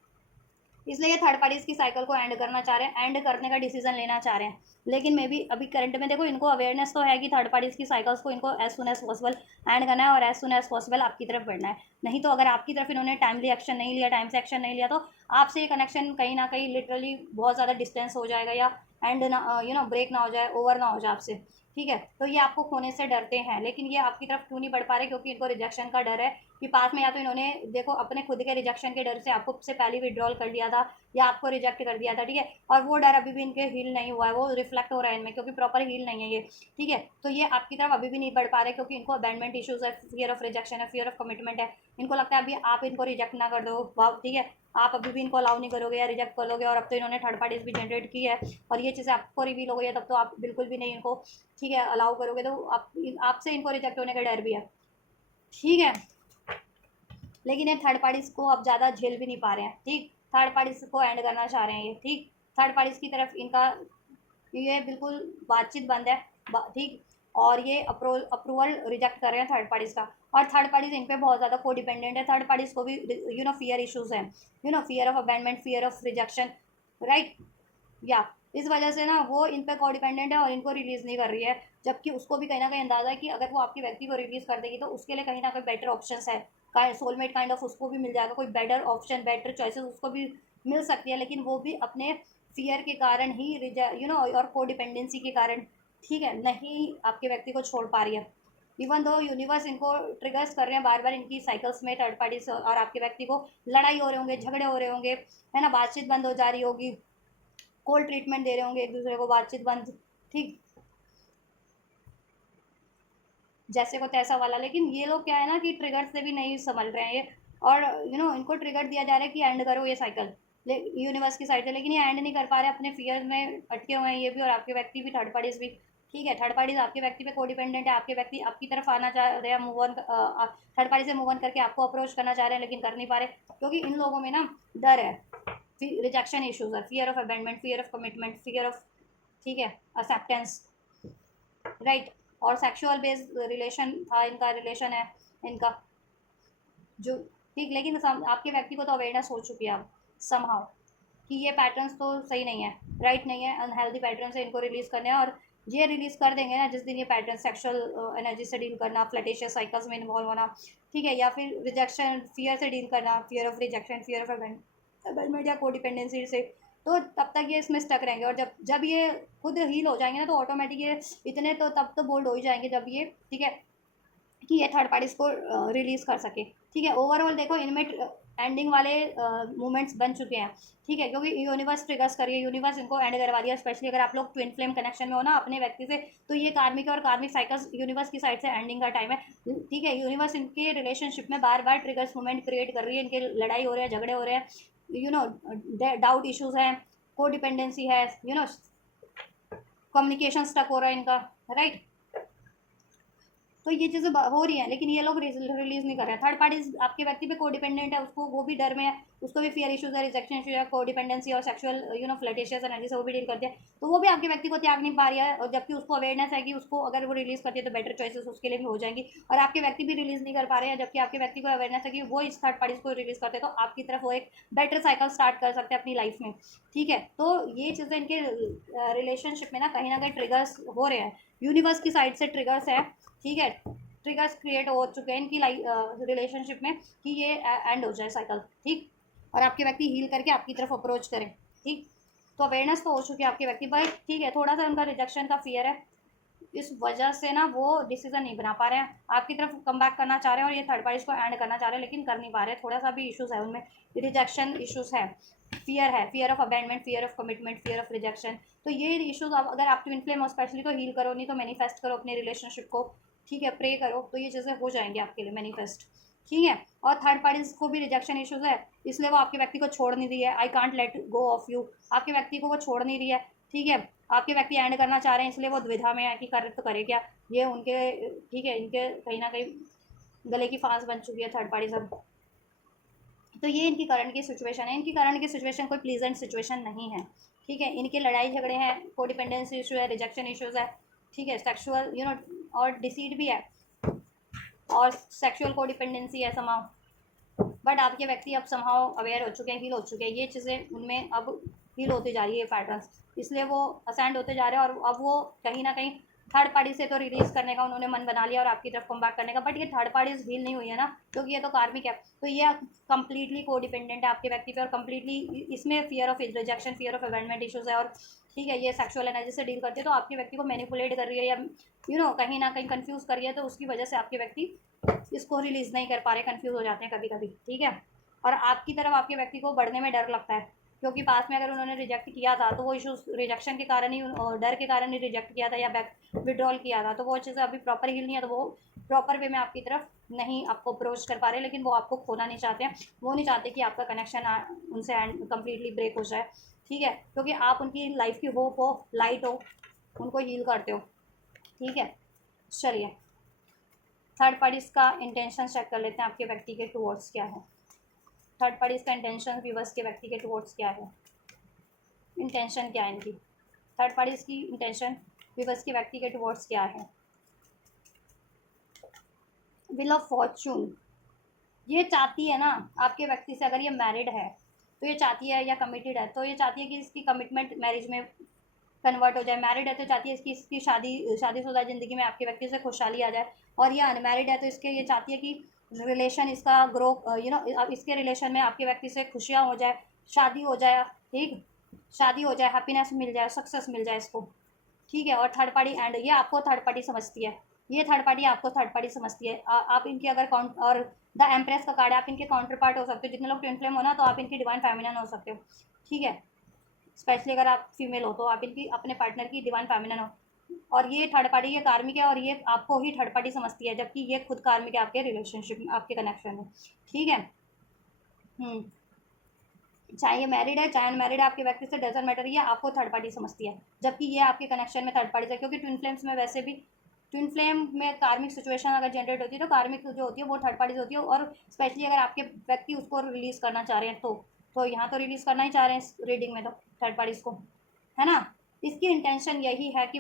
इसलिए ये थर्ड पार्टीज की साइकिल को एंड करना चाह रहे हैं, एंड करने का डिसीजन लेना चाह रहे हैं, लेकिन मे बी अभी करंट में देखो इनको अवेयरनेस तो है कि थर्ड पार्टीज की साइकिल्स को इनको as soon as possible end करना है, और एज सुन एज पॉसिबल आपकी तरफ बढ़ना है। नहीं तो अगर आपकी तरफ इन्होंने टाइमली एक्शन नहीं लिया, टाइम से एक्शन नहीं लिया, तो आपसे ये कनेक्शन कहीं ना कहीं लिटरली बहुत ज़्यादा डिस्टेंस हो जाएगा, या एंड ना ब्रेक ना हो जाए, ओवर ना हो जाए आपसे, ठीक है। तो ये आपको खोने से डरते हैं, लेकिन ये आपकी तरफ क्यों नहीं बढ़ पा रहे, क्योंकि इनको रिजेक्शन का डर है, कि पास में या तो इन्होंने देखो अपने खुद के रिजेक्शन के डर से आपको से पहले विड्रॉल कर लिया था या आपको रिजेक्ट कर दिया था, ठीक है, और वो डर अभी भी इनके हील नहीं हुआ है, वो रिफ्लेक्ट हो रहा है इनमें क्योंकि प्रॉपर हील नहीं है ये, ठीक है। तो ये आपकी तरफ अभी भी नहीं बढ़ पा रहे क्योंकि इनको अबैंडमेंट इशूज़ है, फियर ऑफ रिजेक्शन है, फियर ऑफ कमिटमेंट है। इनको लगता है अभी आप इनको रिजेक्ट ना कर दो, वाह, ठीक है, आप अभी भी इनको अलाउ नहीं करोगे या रिजेक्ट कर लोगे, और अब तो इन्होंने थर्ड पार्टीज भी जनरेट की है और ये चीज़ें आपको रिवील हो गई है, तब तो आप बिल्कुल भी नहीं इनको, ठीक है, अलाउ करोगे, तो आप आपसे इनको रिजेक्ट होने का डर भी है, ठीक है। लेकिन ये थर्ड पार्टीज को अब ज़्यादा झेल भी नहीं पा रहे हैं, ठीक, थर्ड पार्टीज को एंड करना चाह रहे हैं ये, ठीक, थर्ड पार्टीज की तरफ इनका ये बिल्कुल बातचीत बंद है, ठीक, और ये अप्रूवल रिजेक्ट कर रहे हैं थर्ड पार्टीज का, और थर्ड पार्टीज इन पे बहुत ज़्यादा को डिपेंडेंट है, थर्ड पार्टीज को भी फियर इशूज़ हैं, fear of abandonment, fear of rejection, right, या इस वजह से ना वो इन पे को डिपेंडेंट है और इनको रिलीज़ नहीं कर रही है, जबकि उसको भी कहीं ना कहीं अंदाजा है कि अगर वो आपके व्यक्ति को रिलीज़ कर देगी तो उसके लिए कहीं ना कहीं बेटर ऑप्शन है, सोलमेट काइंड ऑफ उसको भी मिल जाएगा, कोई बेटर ऑप्शन, बेटर चॉइसेस उसको भी मिल सकती है, लेकिन वो भी अपने फियर के कारण ही और को डिपेंडेंसी के कारण, ठीक है, नहीं आपके व्यक्ति को छोड़ पा रही है। इवन दो यूनिवर्स इनको ट्रिगर्स कर रहे हैं बार बार इनकी साइकिल्स में, थर्ड पार्टी से और आपके व्यक्ति को लड़ाई हो रहे होंगे, झगड़े हो रहे होंगे, है ना, बातचीत बंद हो जा रही होगी, कोल्ड ट्रीटमेंट दे रहे होंगे एक दूसरे को, बातचीत बंद, ठीक, जैसे को तैसा वाला। लेकिन ये लोग क्या है ना कि ट्रिगर से भी नहीं संभल रहे हैं ये, और इनको ट्रिगर दिया जा रहा है कि एंड करो ये साइकिल यूनिवर्स की साइड से, लेकिन ये एंड नहीं कर पा रहे, अपने फियर में अटके हुए हैं ये भी और आपके व्यक्ति भी, थर्ड पार्टीज भी, ठीक है। थर्ड पार्टीज आपके व्यक्ति पे कोडिपेंडेंट है, आपके व्यक्ति आपकी तरफ आना चाह रहे हैं, मूव ऑन, थर्ड पार्टी से मूव ऑन करके आपको अप्रोच करना चाह रहे हैं लेकिन कर नहीं पा रहे क्योंकि इन लोगों में ना डर है, रिजेक्शन इशूज है, fear of abandonment, fear of commitment, fear of, ठीक है, एक्सेप्टेंस, राइट, और सेक्सुअल बेस्ड रिलेशन था इनका, रिलेशन है इनका जो, ठीक, लेकिन आपके व्यक्ति को तो अवेयरनेस हो चुकी है अब समहाउ कि ये पैटर्न्स तो सही नहीं है, राइट नहीं है, अनहेल्दी पैटर्न से इनको रिलीज़ करने हैं, और ये रिलीज़ कर देंगे ना जिस दिन ये पैटर्न सेक्सुअल एनर्जी से डील करना, फ्लैटेशियस साइकिल्स में इन्वॉल्व होना, ठीक है, या फिर रिजेक्शन फियर से डील करना, fear of rejection, fear of abandonment या कोडिपेंडेंसी से, तो तब तक ये इसमें स्टक रहेंगे, और जब जब ये खुद हील हो जाएंगे ना तो ऑटोमेटिक ये इतने तो तब तो बोल्ड हो ही जाएंगे जब ये, ठीक है, कि ये थर्ड पार्टीज को रिलीज़ कर सके, ठीक है। ओवरऑल देखो इनमें एंडिंग वाले मूवमेंट्स बन चुके हैं, ठीक है, क्योंकि यूनिवर्स ट्रिगर्स करिए, यूनिवर्स इनको एंड करवा दिया, स्पेशली अगर आप लोग ट्विन फ्लेम कनेक्शन में हो ना अपने व्यक्ति से, तो ये कार्मिक और कार्मिक साइकिल्स यूनिवर्स की साइड से एंडिंग का टाइम है, ठीक है। यूनिवर्स इनके रिलेशनशिप में बार बार ट्रिगर्स मूवमेंट क्रिएट कर रही है, इनके लड़ाई हो रहे हैं, झगड़े हो रहे हैं, डाउट इशूज़ हैं, को डिपेंडेंसी है, कम्युनिकेशन स्टक हो रहा है इनका, राइट। तो ये चीज़ें हो रही हैं लेकिन ये लोग रिलीज़ नहीं कर रहे हैं, थर्ड पार्टी आपके व्यक्ति पे कोडिपेंडेंट है, उसको वो भी डर में है, उसको भी फियर इशूज़ है, रिजेक्शन इशू है, कोडिपेंडेंसी और सेक्सुअल फ्लर्टेशियस एनर्जी से वो भी डील करती है, तो वो भी आपके व्यक्ति को त्याग नहीं पा रही है, और जबकि उसको अवेयरनेस है कि उसको अगर वो रिलीज़ करती है तो बेटर चॉइसेस उसके लिए भी हो जाएंगी, और आपके व्यक्ति भी रिलीज़ नहीं कर पा रहे हैं, जबकि आपके व्यक्ति को अवेयरनेस है कि वो इस थर्ड पार्टीज को रिलीज़ करते हैं तो आपकी तरफ वो एक बेटर साइकिल स्टार्ट कर सकते हैं अपनी लाइफ में, ठीक है। तो ये चीज़ें इनके रिलेशनशिप में ना कहीं ट्रिगर्स हो रहे हैं, यूनिवर्स की साइड से ट्रिगर्स है, ठीक है, ट्रिगर्स क्रिएट हो चुके हैं इनकी रिलेशनशिप में कि ये एंड हो जाए साइकिल, ठीक, और आपके व्यक्ति हील करके आपकी तरफ अप्रोच करें, ठीक। तो अवेयरनेस तो हो चुकी है आपके व्यक्ति भाई, ठीक है, थोड़ा सा उनका रिजेक्शन का फियर है, इस वजह से ना वो डिसीजन नहीं बना पा रहे हैं, आपकी तरफ कम बैक करना चाह रहे हैं और ये थर्ड पार्टीज को एंड करना चाह रहे हैं लेकिन कर नहीं पा रहे, थोड़ा सा भी इशूज़ है उनमें, रिजेक्शन इशूज़ है, fear of abandonment, fear of commitment, fear of rejection. तो ये इशूज़ अगर आप ट्विन फ्लेम हो स्पेशली तो हील करो, नहीं तो मैनिफेस्ट करो अपने रिलेशनशिप को, ठीक है, प्रे करो, तो ये चीज़ें हो जाएंगी आपके लिए मैनिफेस्ट, ठीक है। और थर्ड पार्टीज को भी रिजेक्शन इशूज़ है, इसलिए वो आपके व्यक्ति को छोड़ नहीं रही है, I can't let go of you, आपके व्यक्ति को वो छोड़ नहीं रही है, ठीक है, आपके व्यक्ति एंड करना चाह रहे हैं इसलिए वो द्विधा में है कि करे तो करे क्या, ये उनके, ठीक है, इनके कहीं ना कहीं गले की फांस बन चुकी है थर्ड पार्टी सब। तो ये इनकी करंट की सिचुएशन है, इनकी करंट की सिचुएशन कोई प्लीजेंट सिचुएशन नहीं है, ठीक है, इनके लड़ाई झगड़े हैं, कोडिपेंडेंसी इशू है, रिजेक्शन इशूज़ है, ठीक है, सेक्सुअल और डिसीड भी है और सेक्सुअल कोडिपेंडेंसी है समाव, बट आपके व्यक्ति अब समाव अवेयर हो चुके हैं, हील हो चुके हैं, ये चीज़ें उनमें अब हील होती जा रही है पैटर्न्स, इसलिए वो असेंड होते जा रहे हैं और अब वो कहीं ना कहीं थर्ड पार्टी से तो रिलीज़ करने का उन्होंने मन बना लिया और आपकी तरफ कम बैक करने का, बट ये थर्ड पार्टी हील नहीं हुई है ना, क्योंकि ये तो कार्मिक है। तो ये कंप्लीटली को डिपेंडेंट है आपके व्यक्ति पे, और कंप्लीटली इसमें fear of rejection, fear of abandonment issues है। और ठीक है, ये सेक्सुअल एनर्जी से डील करती है, तो आपके व्यक्ति को मैनिपुलेट कर रही है, या कहीं ना कहीं कंफ्यूज कर रही है, तो उसकी वजह से आपके व्यक्ति इसको रिलीज़ नहीं कर पा रहे, कंफ्यूज हो जाते हैं कभी कभी। ठीक है, और आपकी तरफ आपके व्यक्ति को बढ़ने में डर लगता है, क्योंकि पास में अगर उन्होंने रिजेक्ट किया था तो वो इशूज़ रिजेक्शन के कारण ही, डर के कारण ही रिजेक्ट किया था या बैक विड्रॉल किया था, तो वो चीज़ें अभी प्रॉपर हील नहीं है, तो वो प्रॉपर वे में आपकी तरफ नहीं आपको अप्रोच कर पा रहे, लेकिन वो आपको खोना नहीं चाहते हैं। वो नहीं चाहते कि आपका कनेक्शन उनसे कम्प्लीटली ब्रेक हो जाए। ठीक है, क्योंकि आप उनकी लाइफ की होप हो, लाइट हो, उनको हील करते हो। ठीक है, चलिए थर्ड पार्टीज का इंटेंशन चेक कर लेते हैं, आपके व्यक्ति के टुवर्ड्स क्या है। थर्ड पार्टीज का इंटेंशन व्यूअर्स के व्यक्ति के टुवर्ड्स क्या है, इंटेंशन क्या है इनकी, थर्ड पार्टीज की इंटेंशन व्यूअर्स के व्यक्ति के टुवर्ड्स क्या है। व्हील ऑफ फॉर्चून, ये चाहती है ना आपके व्यक्ति से, अगर ये मैरिड है तो ये चाहती है, या कमिटेड है तो ये चाहती है कि इसकी कमिटमेंट मैरिज में कन्वर्ट हो जाए। मैरिड है तो चाहती है इसकी शादीशुदा ज़िंदगी में आपके व्यक्ति से खुशहाली आ जाए, और ये अनमैरिड है तो इसके ये चाहती है कि रिलेशन इसका ग्रो, इसके रिलेशन में आपके व्यक्ति से खुशियाँ हो जाए, शादी हो जाए, ठीक, शादी हो जाए, हैप्पीनेस मिल जाए, सक्सेस मिल जाए इसको। ठीक है, और थर्ड पार्टी एंड ये आपको थर्ड पार्टी समझती है, ये थर्ड पार्टी आपको थर्ड पार्टी समझती है। आप इनकी अगर काउंट, और द एम्प्रेस का कार्ड है, आप इनके काउंटर पार्ट हो सकते हो। जितने लोग ट्विन फ्लेम हो ना, तो आप इनकी डिवाइन फेमिनन हो सकते हो। ठीक है, स्पेशली अगर आप फीमेल हो तो आप इनकी अपने पार्टनर की डिवाइन फेमिनन हो। और ये थर्ड पार्टी, ये कार्मिक है, और ये आपको ही थर्ड पार्टी समझती है, जबकि ये खुद कार्मिक है आपके रिलेशनशिप में, आपके कनेक्शन में। ठीक है, चाहे ये मैरिड है चाहे अनमैरिड है, आपके व्यक्ति से डजंट मैटर, ये आपको थर्ड पार्टी समझती है, जबकि ये आपके कनेक्शन में थर्ड पार्टी है। क्योंकि ट्विन फ्लेम्स में वैसे भी, ट्विन फ्लेम में कार्मिक सिचुएशन अगर जनरेट होती है तो कार्मिक जो होती है वो थर्ड पार्टीज होती है। और स्पेशली अगर आपके व्यक्ति उसको रिलीज़ करना चाह रहे हैं तो यहाँ तो रिलीज़ करना ही चाह रहे हैं इस रीडिंग में, तो थर्ड पार्टीज को, है ना। इसकी इंटेंशन यही है कि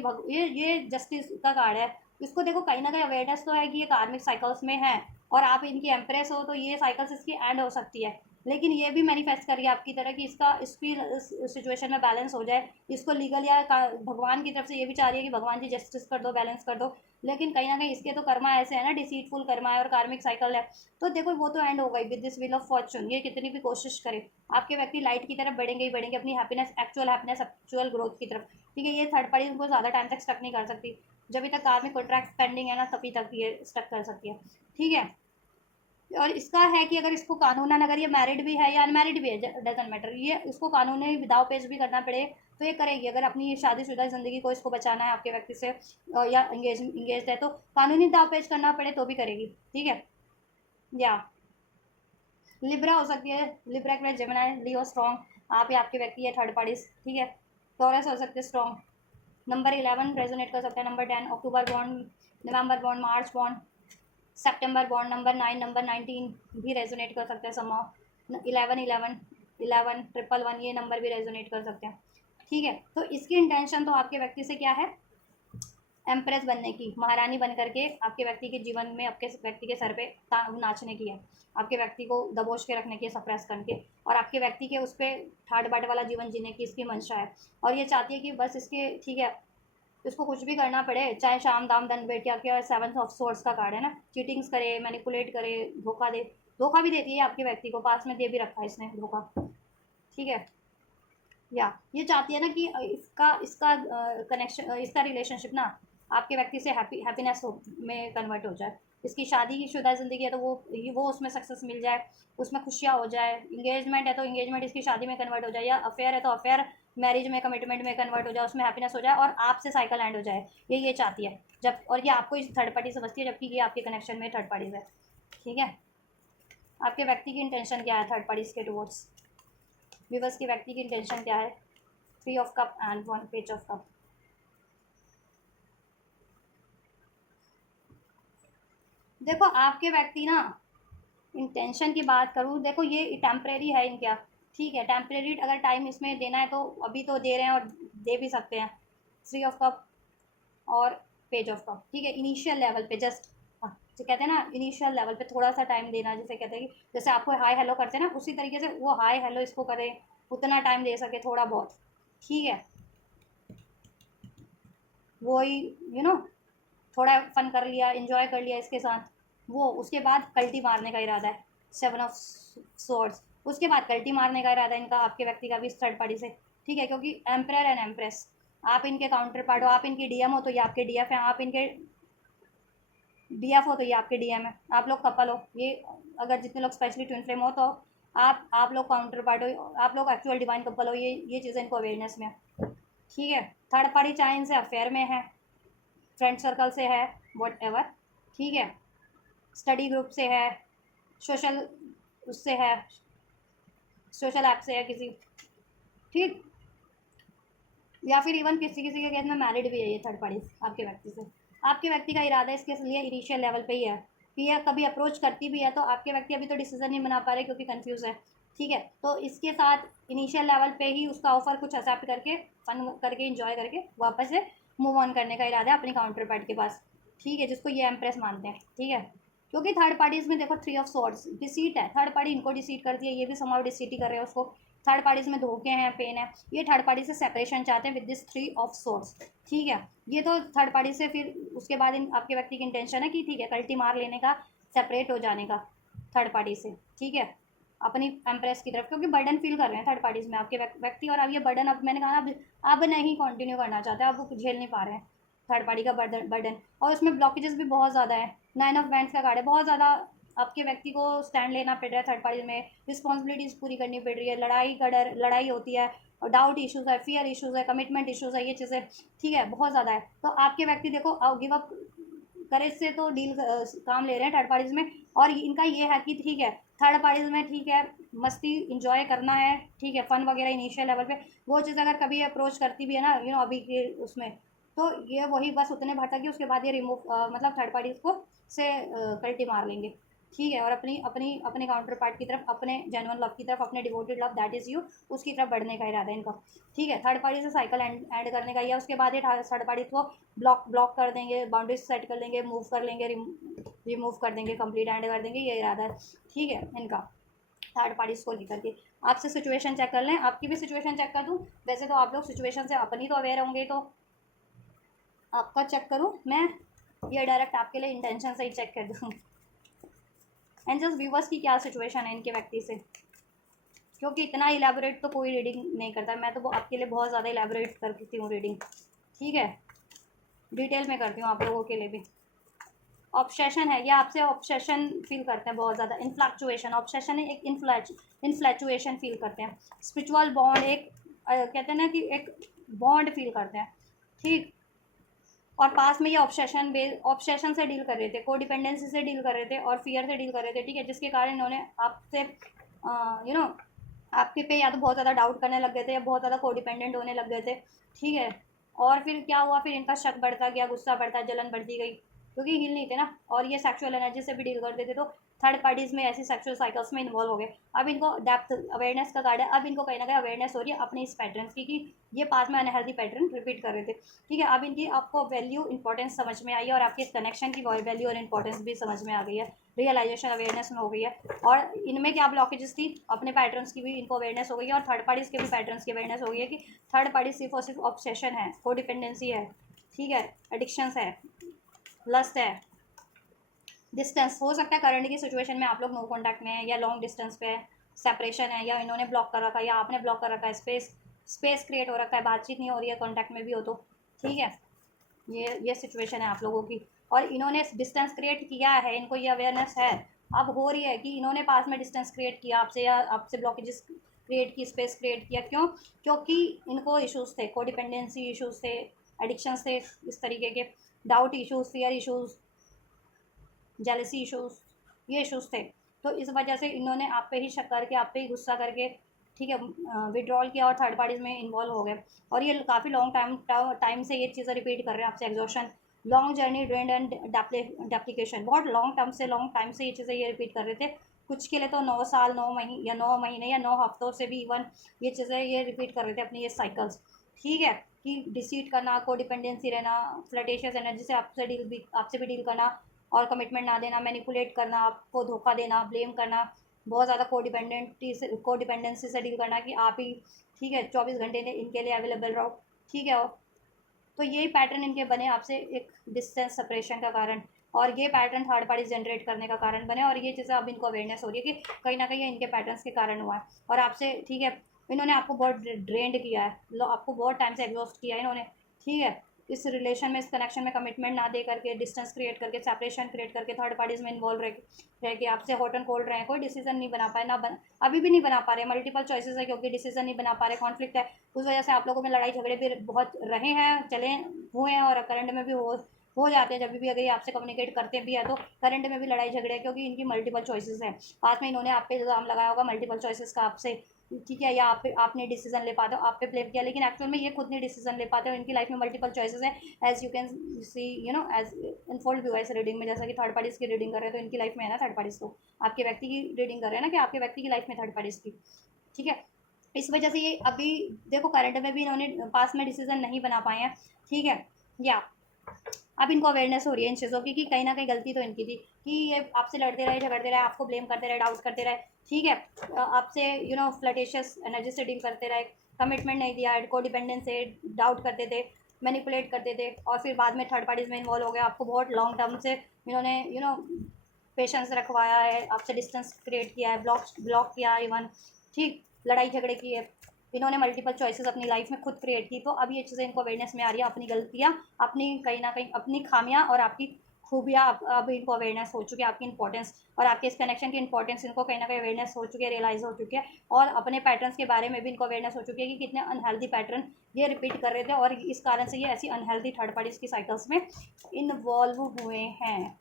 ये जस्टिस का कार्ड है। इसको देखो, कहीं ना कहीं अवेयरनेस तो है कि ये कार्मिक साइकिल्स में है, और आप इनकी एम्प्रेस हो तो ये साइकिल्स इसकी एंड हो सकती है। लेकिन ये भी मैनिफेस्ट करिए आपकी तरह कि इसकी सिचुएशन में बैलेंस हो जाए। इसको लीगल या भगवान की तरफ से ये भी चाह रही है कि भगवान जी जस्टिस कर दो, बैलेंस कर दो। लेकिन कहीं ना कहीं इसके तो कर्मा ऐसे है ना, डिसीटफुल कर्मा है और कार्मिक साइकिल है, तो देखो वो तो एंड हो गई with this wheel of Fortune. ये कितनी भी कोशिश करे, आपके व्यक्ति लाइट की तरफ बढ़ेंगे ही बढ़ेंगे, अपनी हैप्पीनेस, एक्चुअल ग्रोथ की तरफ। ठीक है, ये थर्ड पार्टी उनको ज़्यादा टाइम तक स्टक नहीं कर सकती। जब तक कार्मिक कॉन्ट्रैक्ट पेंडिंग है ना, तभी तक ये स्टक कर सकती है। ठीक है, और इसका है कि अगर इसको कानूनन, अगर ये मैरिड भी है या अनमैरिड भी है, डजंट मैटर, ये इसको कानूनी दाव पेश भी करना पड़े तो ये करेगी। अगर अपनी शादीशुदा ज़िंदगी को इसको बचाना है आपके व्यक्ति से, या इंगेज है, तो कानूनी दाव पेश करना पड़े तो भी करेगी। ठीक है, या लिब्रा हो सकती है, लिब्रा के बाद जेमिनी, लियो स्ट्रॉन्ग, आप या आपके व्यक्ति है थर्ड पार्टीज। ठीक है, टॉरस हो सकते हैं स्ट्रॉन्ग। नंबर 11 रेजोनेट कर सकता है, नंबर 10 अक्टूबर बॉन्ड, नवंबर बॉन्ड, मार्च बॉन्ड, सितंबर बॉन्ड, नंबर 9, नंबर 19 भी रेजोनेट कर सकते हैं समाव। 11 ट्रिपल वन, ये नंबर भी रेजोनेट कर सकते हैं। ठीक है, तो इसकी इंटेंशन तो आपके व्यक्ति से क्या है, एम्प्रेस बनने की, महारानी बन करके आपके व्यक्ति के जीवन में आपके व्यक्ति के सर पे नाचने की है, आपके व्यक्ति को दबोच के रखने की, सप्रेस करके, और आपके व्यक्ति के उस पर ठाट बाट वाला जीवन जीने की इसकी मंशा है। और ये चाहती है कि बस इसके, ठीक है, इसको कुछ भी करना पड़े, चाहे शाम दाम दंड बैठ, क्या 7 ऑफ सोर्स का कार्ड है ना, चीटिंग्स करे, मैनिपुलेट करे, धोखा दे, धोखा भी देती है आपके व्यक्ति को, पास में दे भी रखा है इसने धोखा। ठीक है, या ये चाहती है ना कि इसका इसका कनेक्शन, इसका रिलेशनशिप ना आपके व्यक्ति से हैप्पीनेस में कन्वर्ट हो जाए। इसकी शादी की शुदा ज़िंदगी है तो वो उसमें सक्सेस मिल जाए, उसमें खुशियाँ हो जाए। इंगेजमेंट है तो इंगेजमेंट इसकी शादी में कन्वर्ट हो जाए, या अफेयर है तो अफेयर मैरिज में, कमिटमेंट में कन्वर्ट हो जाए, उसमें हैप्पीनेस हो जाए और आपसे साइकिल एंड हो जाए। ये चाहती है जब, और ये आपको इस थर्ड पार्टी समझती है, जबकि ये आपके कनेक्शन में थर्ड पार्टीज है। ठीक है, आपके व्यक्ति की इंटेंशन क्या है थर्ड पार्टीज के टुवर्ड्स, व्यूअर्स के व्यक्ति की इंटेंशन क्या है। 3 of cup and 1 page of cup. देखो आपके व्यक्ति ना, इंटेंशन की बात करूँ, देखो ये टेम्परेरी है इनका। ठीक है, टेम्परेरी अगर टाइम इसमें देना है तो अभी तो दे रहे हैं और दे भी सकते हैं। 3 ऑफ कप और पेज ऑफ कप। ठीक है, इनिशियल लेवल पे जस्ट, हाँ, जो कहते हैं ना इनिशियल लेवल पे थोड़ा सा टाइम देना, जैसे कहते हैं कि जैसे आपको हाय हेलो करते हैं ना, उसी तरीके से वो हाय हेलो इसको करें, उतना टाइम दे सके थोड़ा बहुत। ठीक है, वही थोड़ा फन कर लिया, इंजॉय कर लिया इसके साथ, वो उसके बाद कल्टी मारने का इरादा है, 7 ऑफ स्वॉर्ड्स। उसके बाद कल्टी मारने का इरादा है इनका, आपके व्यक्ति का भी थर्ड पार्टी से, ठीक है, क्योंकि एम्परर एंड एम्प्रेस, आप इनके काउंटर पार्ट हो, आप इनकी डीएम हो तो ये आपके डीएफ हैं, आप इनके डीएफ हो तो ये आपके डीएम है, आप लोग कपल हो, ये अगर जितने लोग स्पेशली ट्विन फ्लेम हो तो आप लोग काउंटर पार्ट हो, आप लोग एक्चुअल डिवाइन कपल हो, ये चीज़ें इनको अवेयरनेस में है, ठीक है। थर्ड पार्टी चाहे इनसे अफेयर में है, फ्रेंड सर्कल से है, वट एवर, ठीक है, स्टडी ग्रुप से है, सोशल उससे है, सोशल ऐप से है किसी, ठीक, या फिर इवन किसी किसी के केस में मैरिड भी है ये थर्ड पार्टी आपके व्यक्ति से। आपके व्यक्ति का इरादा इसके लिए इनिशियल लेवल पे ही है कि यह कभी अप्रोच करती भी है तो आपके व्यक्ति अभी तो डिसीजन नहीं बना पा रहे क्योंकि कंफ्यूज है, ठीक है, तो इसके साथ इनिशियल लेवल पे ही उसका ऑफर कुछ एक्सेप्ट करके फन करके इंजॉय करके वापस से मूव ऑन करने का इरादा है अपनी काउंटर पार्ट के पास, ठीक है, जिसको ये एम्प्रेस मानते हैं, ठीक है। क्योंकि थर्ड पार्टीज में देखो 3 ऑफ स्वॉर्ड्स डिसीट है, थर्ड पार्टी इनको डिसीट करती है, ये भी समाव डिसीट ही कर रहे हैं उसको, थर्ड पार्टीज में धोखे हैं, पेन है, ये थर्ड पार्टी से सेपरेशन चाहते हैं विद दिस 3 ऑफ स्वॉर्ड्स, ठीक है। ये तो थर्ड पार्टी से फिर उसके बाद आपके व्यक्ति की इंटेंशन है कि ठीक है कल्टी मार लेने का, सेपरेट हो जाने का थर्ड पार्टी से, ठीक है, अपनी एम्प्रेस की तरफ, क्योंकि बर्डन फील कर रहे हैं थर्ड पार्टीज में आपके व्यक्ति, और अब ये बर्डन, अब मैंने कहा अब नहीं कंटिन्यू करना चाहते, अब वो झेल नहीं पा रहे हैं थर्ड पार्टी का बर्डन, और उसमें ब्लॉकेजेस भी बहुत ज़्यादा है, 9 ऑफ वैंड्स का कार्ड है, बहुत ज़्यादा आपके व्यक्ति को स्टैंड लेना पड़ रहा है थर्ड पार्टी में, रिस्पॉन्सिबिलिटीज़ पूरी करनी पड़ रही है, लड़ाई का डर, लड़ाई होती है, और डाउट इश्यूज़ है, फियर इश्यूज़ है, कमिटमेंट इश्यूज़ है, ये चीज़ें, ठीक है, बहुत ज़्यादा है। तो आपके व्यक्ति देखो गिव अप करेज से तो डील काम ले रहे हैं थर्ड पार्टीज में, और इनका ये है कि ठीक है थर्ड पार्टीज में ठीक है मस्ती इंजॉय करना है, ठीक है, फन वगैरह इनिशियल लेवल पे, वो चीज़ अगर कभी अप्रोच करती भी है ना अभी के उसमें, तो ये वही बस उतने भटक उसके बाद ये रिमूव मतलब थर्ड पार्टीज को से कल्टी मार लेंगे, ठीक है, और अपनी अपनी अपने काउंटर पार्ट की तरफ, अपने जेन्युइन लव की तरफ, अपने devoted love that is you, उसकी तरफ बढ़ने का इरादा है इनका, ठीक है। थर्ड पार्टी से साइकिल एंड करने का या उसके बाद ये थर्ड पार्टी को ब्लॉक कर देंगे, बाउंड्रीज सेट कर लेंगे, मूव कर लेंगे, रिमूव कर देंगे, कंप्लीट एंड कर देंगे, ये इरादा है, ठीक है, इनका थर्ड पार्टीज को लेकर के। आपसे सिचुएशन चेक कर लें, आपकी भी सिचुएशन चेक कर दूँ, वैसे तो आप लोग सिचुएशन से अपनी तो अवेयर होंगे, तो आपका चेक करूँ मैं, ये डायरेक्ट आपके लिए इंटेंशन से ही चेक कर दूँ, एंड जस्ट व्यूवर्स की क्या सिचुएशन है इनके व्यक्ति से, क्योंकि इतना इलेबोरेट तो कोई रीडिंग नहीं करता, मैं तो आपके लिए बहुत ज़्यादा इलेबोरेट करती हूँ रीडिंग, ठीक है, डिटेल में करती हूँ आप लोगों के लिए भी। ऑब्सेशन है, ये आपसे ऑब्सेशन फील करते हैं बहुत ज़्यादा, इन्फ्लैक्चुएशन, ऑब्सेशन है एक इन्फ्लैचुएशन फील करते हैं, स्पिरिचुअल बॉन्ड एक कहते हैं ना कि एक बॉन्ड फील करते हैं, ठीक, और पास में ये ऑब्सेशन से डील कर रहे थे, को डिपेंडेंसी से डील कर रहे थे, और फियर से डील कर रहे थे, ठीक है, जिसके कारण इन्होंने आपसे आपके पे या तो बहुत ज़्यादा डाउट करने लग गए थे या बहुत ज़्यादा को डिपेंडेंट होने लग गए थे, ठीक है, और फिर क्या हुआ, फिर इनका शक बढ़ता गया, गुस्सा बढ़ता, जलन बढ़ती गई, क्योंकि हिल नहीं थे ना, और ये सेक्सुअल एनर्जी से भी डील करते थे, तो थर्ड पार्टीज़ में ऐसी सेक्सुअल साइकिल्स में इन्वॉल्व हो गए। अब इनको डेप्थ अवेयरनेस का कार्ड है, अब इनको कहीं ना कहीं अवेयरनेस हो रही है अपने इस पैटर्न की कि ये पास में अनहेल्दी पैटर्न रिपीट कर रहे थे, ठीक है, अब इनकी आपको वैल्यू इंपॉर्टेंस समझ में आई है, और आपके इस कनेक्शन की वैल्यू और इंपॉर्टेंस भी समझ में आ गई है, रियलाइजेशन अवेयरनेस में हो गई है, और इनमें क्या ब्लॉकेजेस थी अपने पैटर्न्स की भी इनको अवेयरनेस हो गई है, और थर्ड पार्टीज़ के भी पैटर्न्स की अवेयरनेस हो गई है कि थर्ड पार्टी सिर्फ और सिर्फ ऑब्सेशन है, को डिपेंडेंसी है, ठीक है, एडिक्शंस है, लस्ट है, डिस्टेंस हो सकता है करंट की सिचुएशन में आप लोग नो कॉन्टैक्ट में है, या लॉन्ग डिस्टेंस पे है, सेपरेशन है, या इन्होंने ब्लॉक कर रखा है या आपने ब्लॉक कर रखा है, स्पेस क्रिएट हो रखा है, बातचीत नहीं हो रही है कॉन्टैक्ट में भी हो तो, ठीक है, ये सिचुएशन है आप लोगों की, और इन्होंने डिस्टेंस क्रिएट किया है, इनको ये अवेयरनेस है अब हो रही है कि इन्होंने पास में डिस्टेंस क्रिएट किया आपसे, या आपसे ब्लॉकेजेस क्रिएट की, स्पेस क्रिएट किया, क्यों, क्योंकि इनको इश्यूज़ थे, को डिपेंडेंसी इश्यूज़ थे, एडिक्शंस थे, इस तरीके के doubt issues, fear issues, jealousy issues, ये इश्यूज़ थे, तो इस वजह से इन्होंने आप पे ही शक करके, आप पे ही गुस्सा करके, ठीक है, विड्रॉल किया और थर्ड पार्टीज़ में इन्वॉल्व हो गए, और ये काफ़ी लॉन्ग टाइम से ये चीज़ें रिपीट कर रहे हैं आपसे, exhaustion, long journey, drained and depletion, बहुत लॉन्ग टाइम से ये चीज़ें ये रिपीट कर रहे थे, कुछ के लिए तो 9 साल, 9 महीने या 9 हफ्तों से भी इवन ये चीज़ें ये रिपीट कर रहे थे अपनी ये साइकिल्स, ठीक है, कि डिसीट करना, को डिपेंडेंसी रहना, फ्लर्टेशियस एनर्जी से आपसे भी डील करना, और कमिटमेंट ना देना, मैनिपुलेट करना, आपको धोखा देना, ब्लेम करना, बहुत ज़्यादा को डिपेंडेंसी से डील करना कि आप ही, ठीक है, 24 घंटे इनके लिए अवेलेबल रहो, ठीक है, तो ये पैटर्न इनके बने आपसे एक डिस्टेंस सेपरेशन का कारण, और ये पैटर्न थर्ड पार्टी जनरेट करने का कारण बने, और ये चीज़ें अब इनको अवेयरनेस हो रही है कि कहीं ना कहीं इनके पैटर्न्स के कारण हुआ है। और आपसे ठीक है, इन्होंने आपको बहुत ड्रेंड किया है, आपको बहुत टाइम से एग्जॉस्ट किया है इन्होंने, ठीक है। इस रिलेशन में, इस कनेक्शन में कमिटमेंट ना दे करके, डिस्टेंस क्रिएट करके, सेपरेशन क्रिएट करके, थर्ड पार्टीज में इन्वॉल्व रह के आपसे हॉट एंड कोल्ड रहे हैं, कोई डिसीजन नहीं बना पाए, अभी भी नहीं बना पा रहे, मल्टीपल चॉइसेस है क्योंकि डिसीजन नहीं बना पा रहे, कॉन्फ्लिक्ट है, उस वजह से आप लोगों में लड़ाई झगड़े भी बहुत रहे हैं, चले हुए हैं, और करंट में भी हो जाते हैं। जब भी अगर ये आपसे कम्युनिकेट करते भी है तो करंट में भी लड़ाई झगड़े हैं, क्योंकि इनकी मल्टीपल चॉइसेस हैं। पास में इन्होंने आप पे इल्ज़ाम लगाया होगा मल्टीपल चॉइसेस का आपसे, ठीक है, या आपने डिसीजन ले पाते हो, आप पे ब्लेम किया, लेकिन एक्चुअल में ये खुद नहीं डिसीजन ले पाते हो, इनकी लाइफ में मल्टीपल चॉइसेस है, as you can see as unfold view इस रीडिंग में, जैसा कि थर्ड पार्टीज की रीडिंग कर रहे हैं तो इनकी लाइफ में है ना थर्ड पार्टीज, तो आपके व्यक्ति की रीडिंग कर रहे हैं ना कि आपके व्यक्ति की लाइफ में थर्ड पार्टीज की, ठीक है। इस वजह से ये अभी देखो करंट में भी इन्होंने पास में डिसीजन नहीं बना पाए हैं, ठीक है। या अब इनको अवेयरनेस हो रही है इन चीज़ों की कि कहीं ना कहीं गलती तो इनकी थी, कि ये आपसे लड़ते रहे, झगड़ते रहे, आपको ब्लेम करते रहे, डाउट करते रहे, ठीक है, आपसे फ्लटेशियस एनर्जी से डील करते रहे, कमिटमेंट नहीं दिया, को डिपेंडेंस से डाउट करते थे, मैनिपुलेट करते थे, और फिर बाद में थर्ड पार्टीज में इन्वॉल्व हो गए, आपको बहुत लॉन्ग टर्म से इन्होंने पेशेंस रखवाया है, आपसे डिस्टेंस क्रिएट किया है, ब्लॉक किया इवन, ठीक, लड़ाई झगड़े की है, इन्होंने मल्टीपल चॉइसेस अपनी लाइफ में खुद क्रिएट की, तो अब ये चीज़ें इनको अवेयरनेस में आ रही है, अपनी गलतियाँ, अपनी कहीं ना कहीं अपनी खामियां और आपकी खूबियाँ अब इनको अवेयरनेस हो चुकी है, आपकी इंपॉर्टेंस और आपके इस कनेक्शन की इंपॉर्टेंस इनको कहीं ना कहीं अवेयरनेस हो चुकी है, रियलाइज हो चुकी है, और अपने पैटर्न्स के बारे में भी इनको अवेयरनेस हो चुकी है कि कितने अनहेल्दी पैटर्न ये रिपीट कर रहे थे, और इस कारण से ये ऐसी अनहेल्दी थर्ड पार्टीज की साइकिल्स में इन्वॉल्व हुए हैं।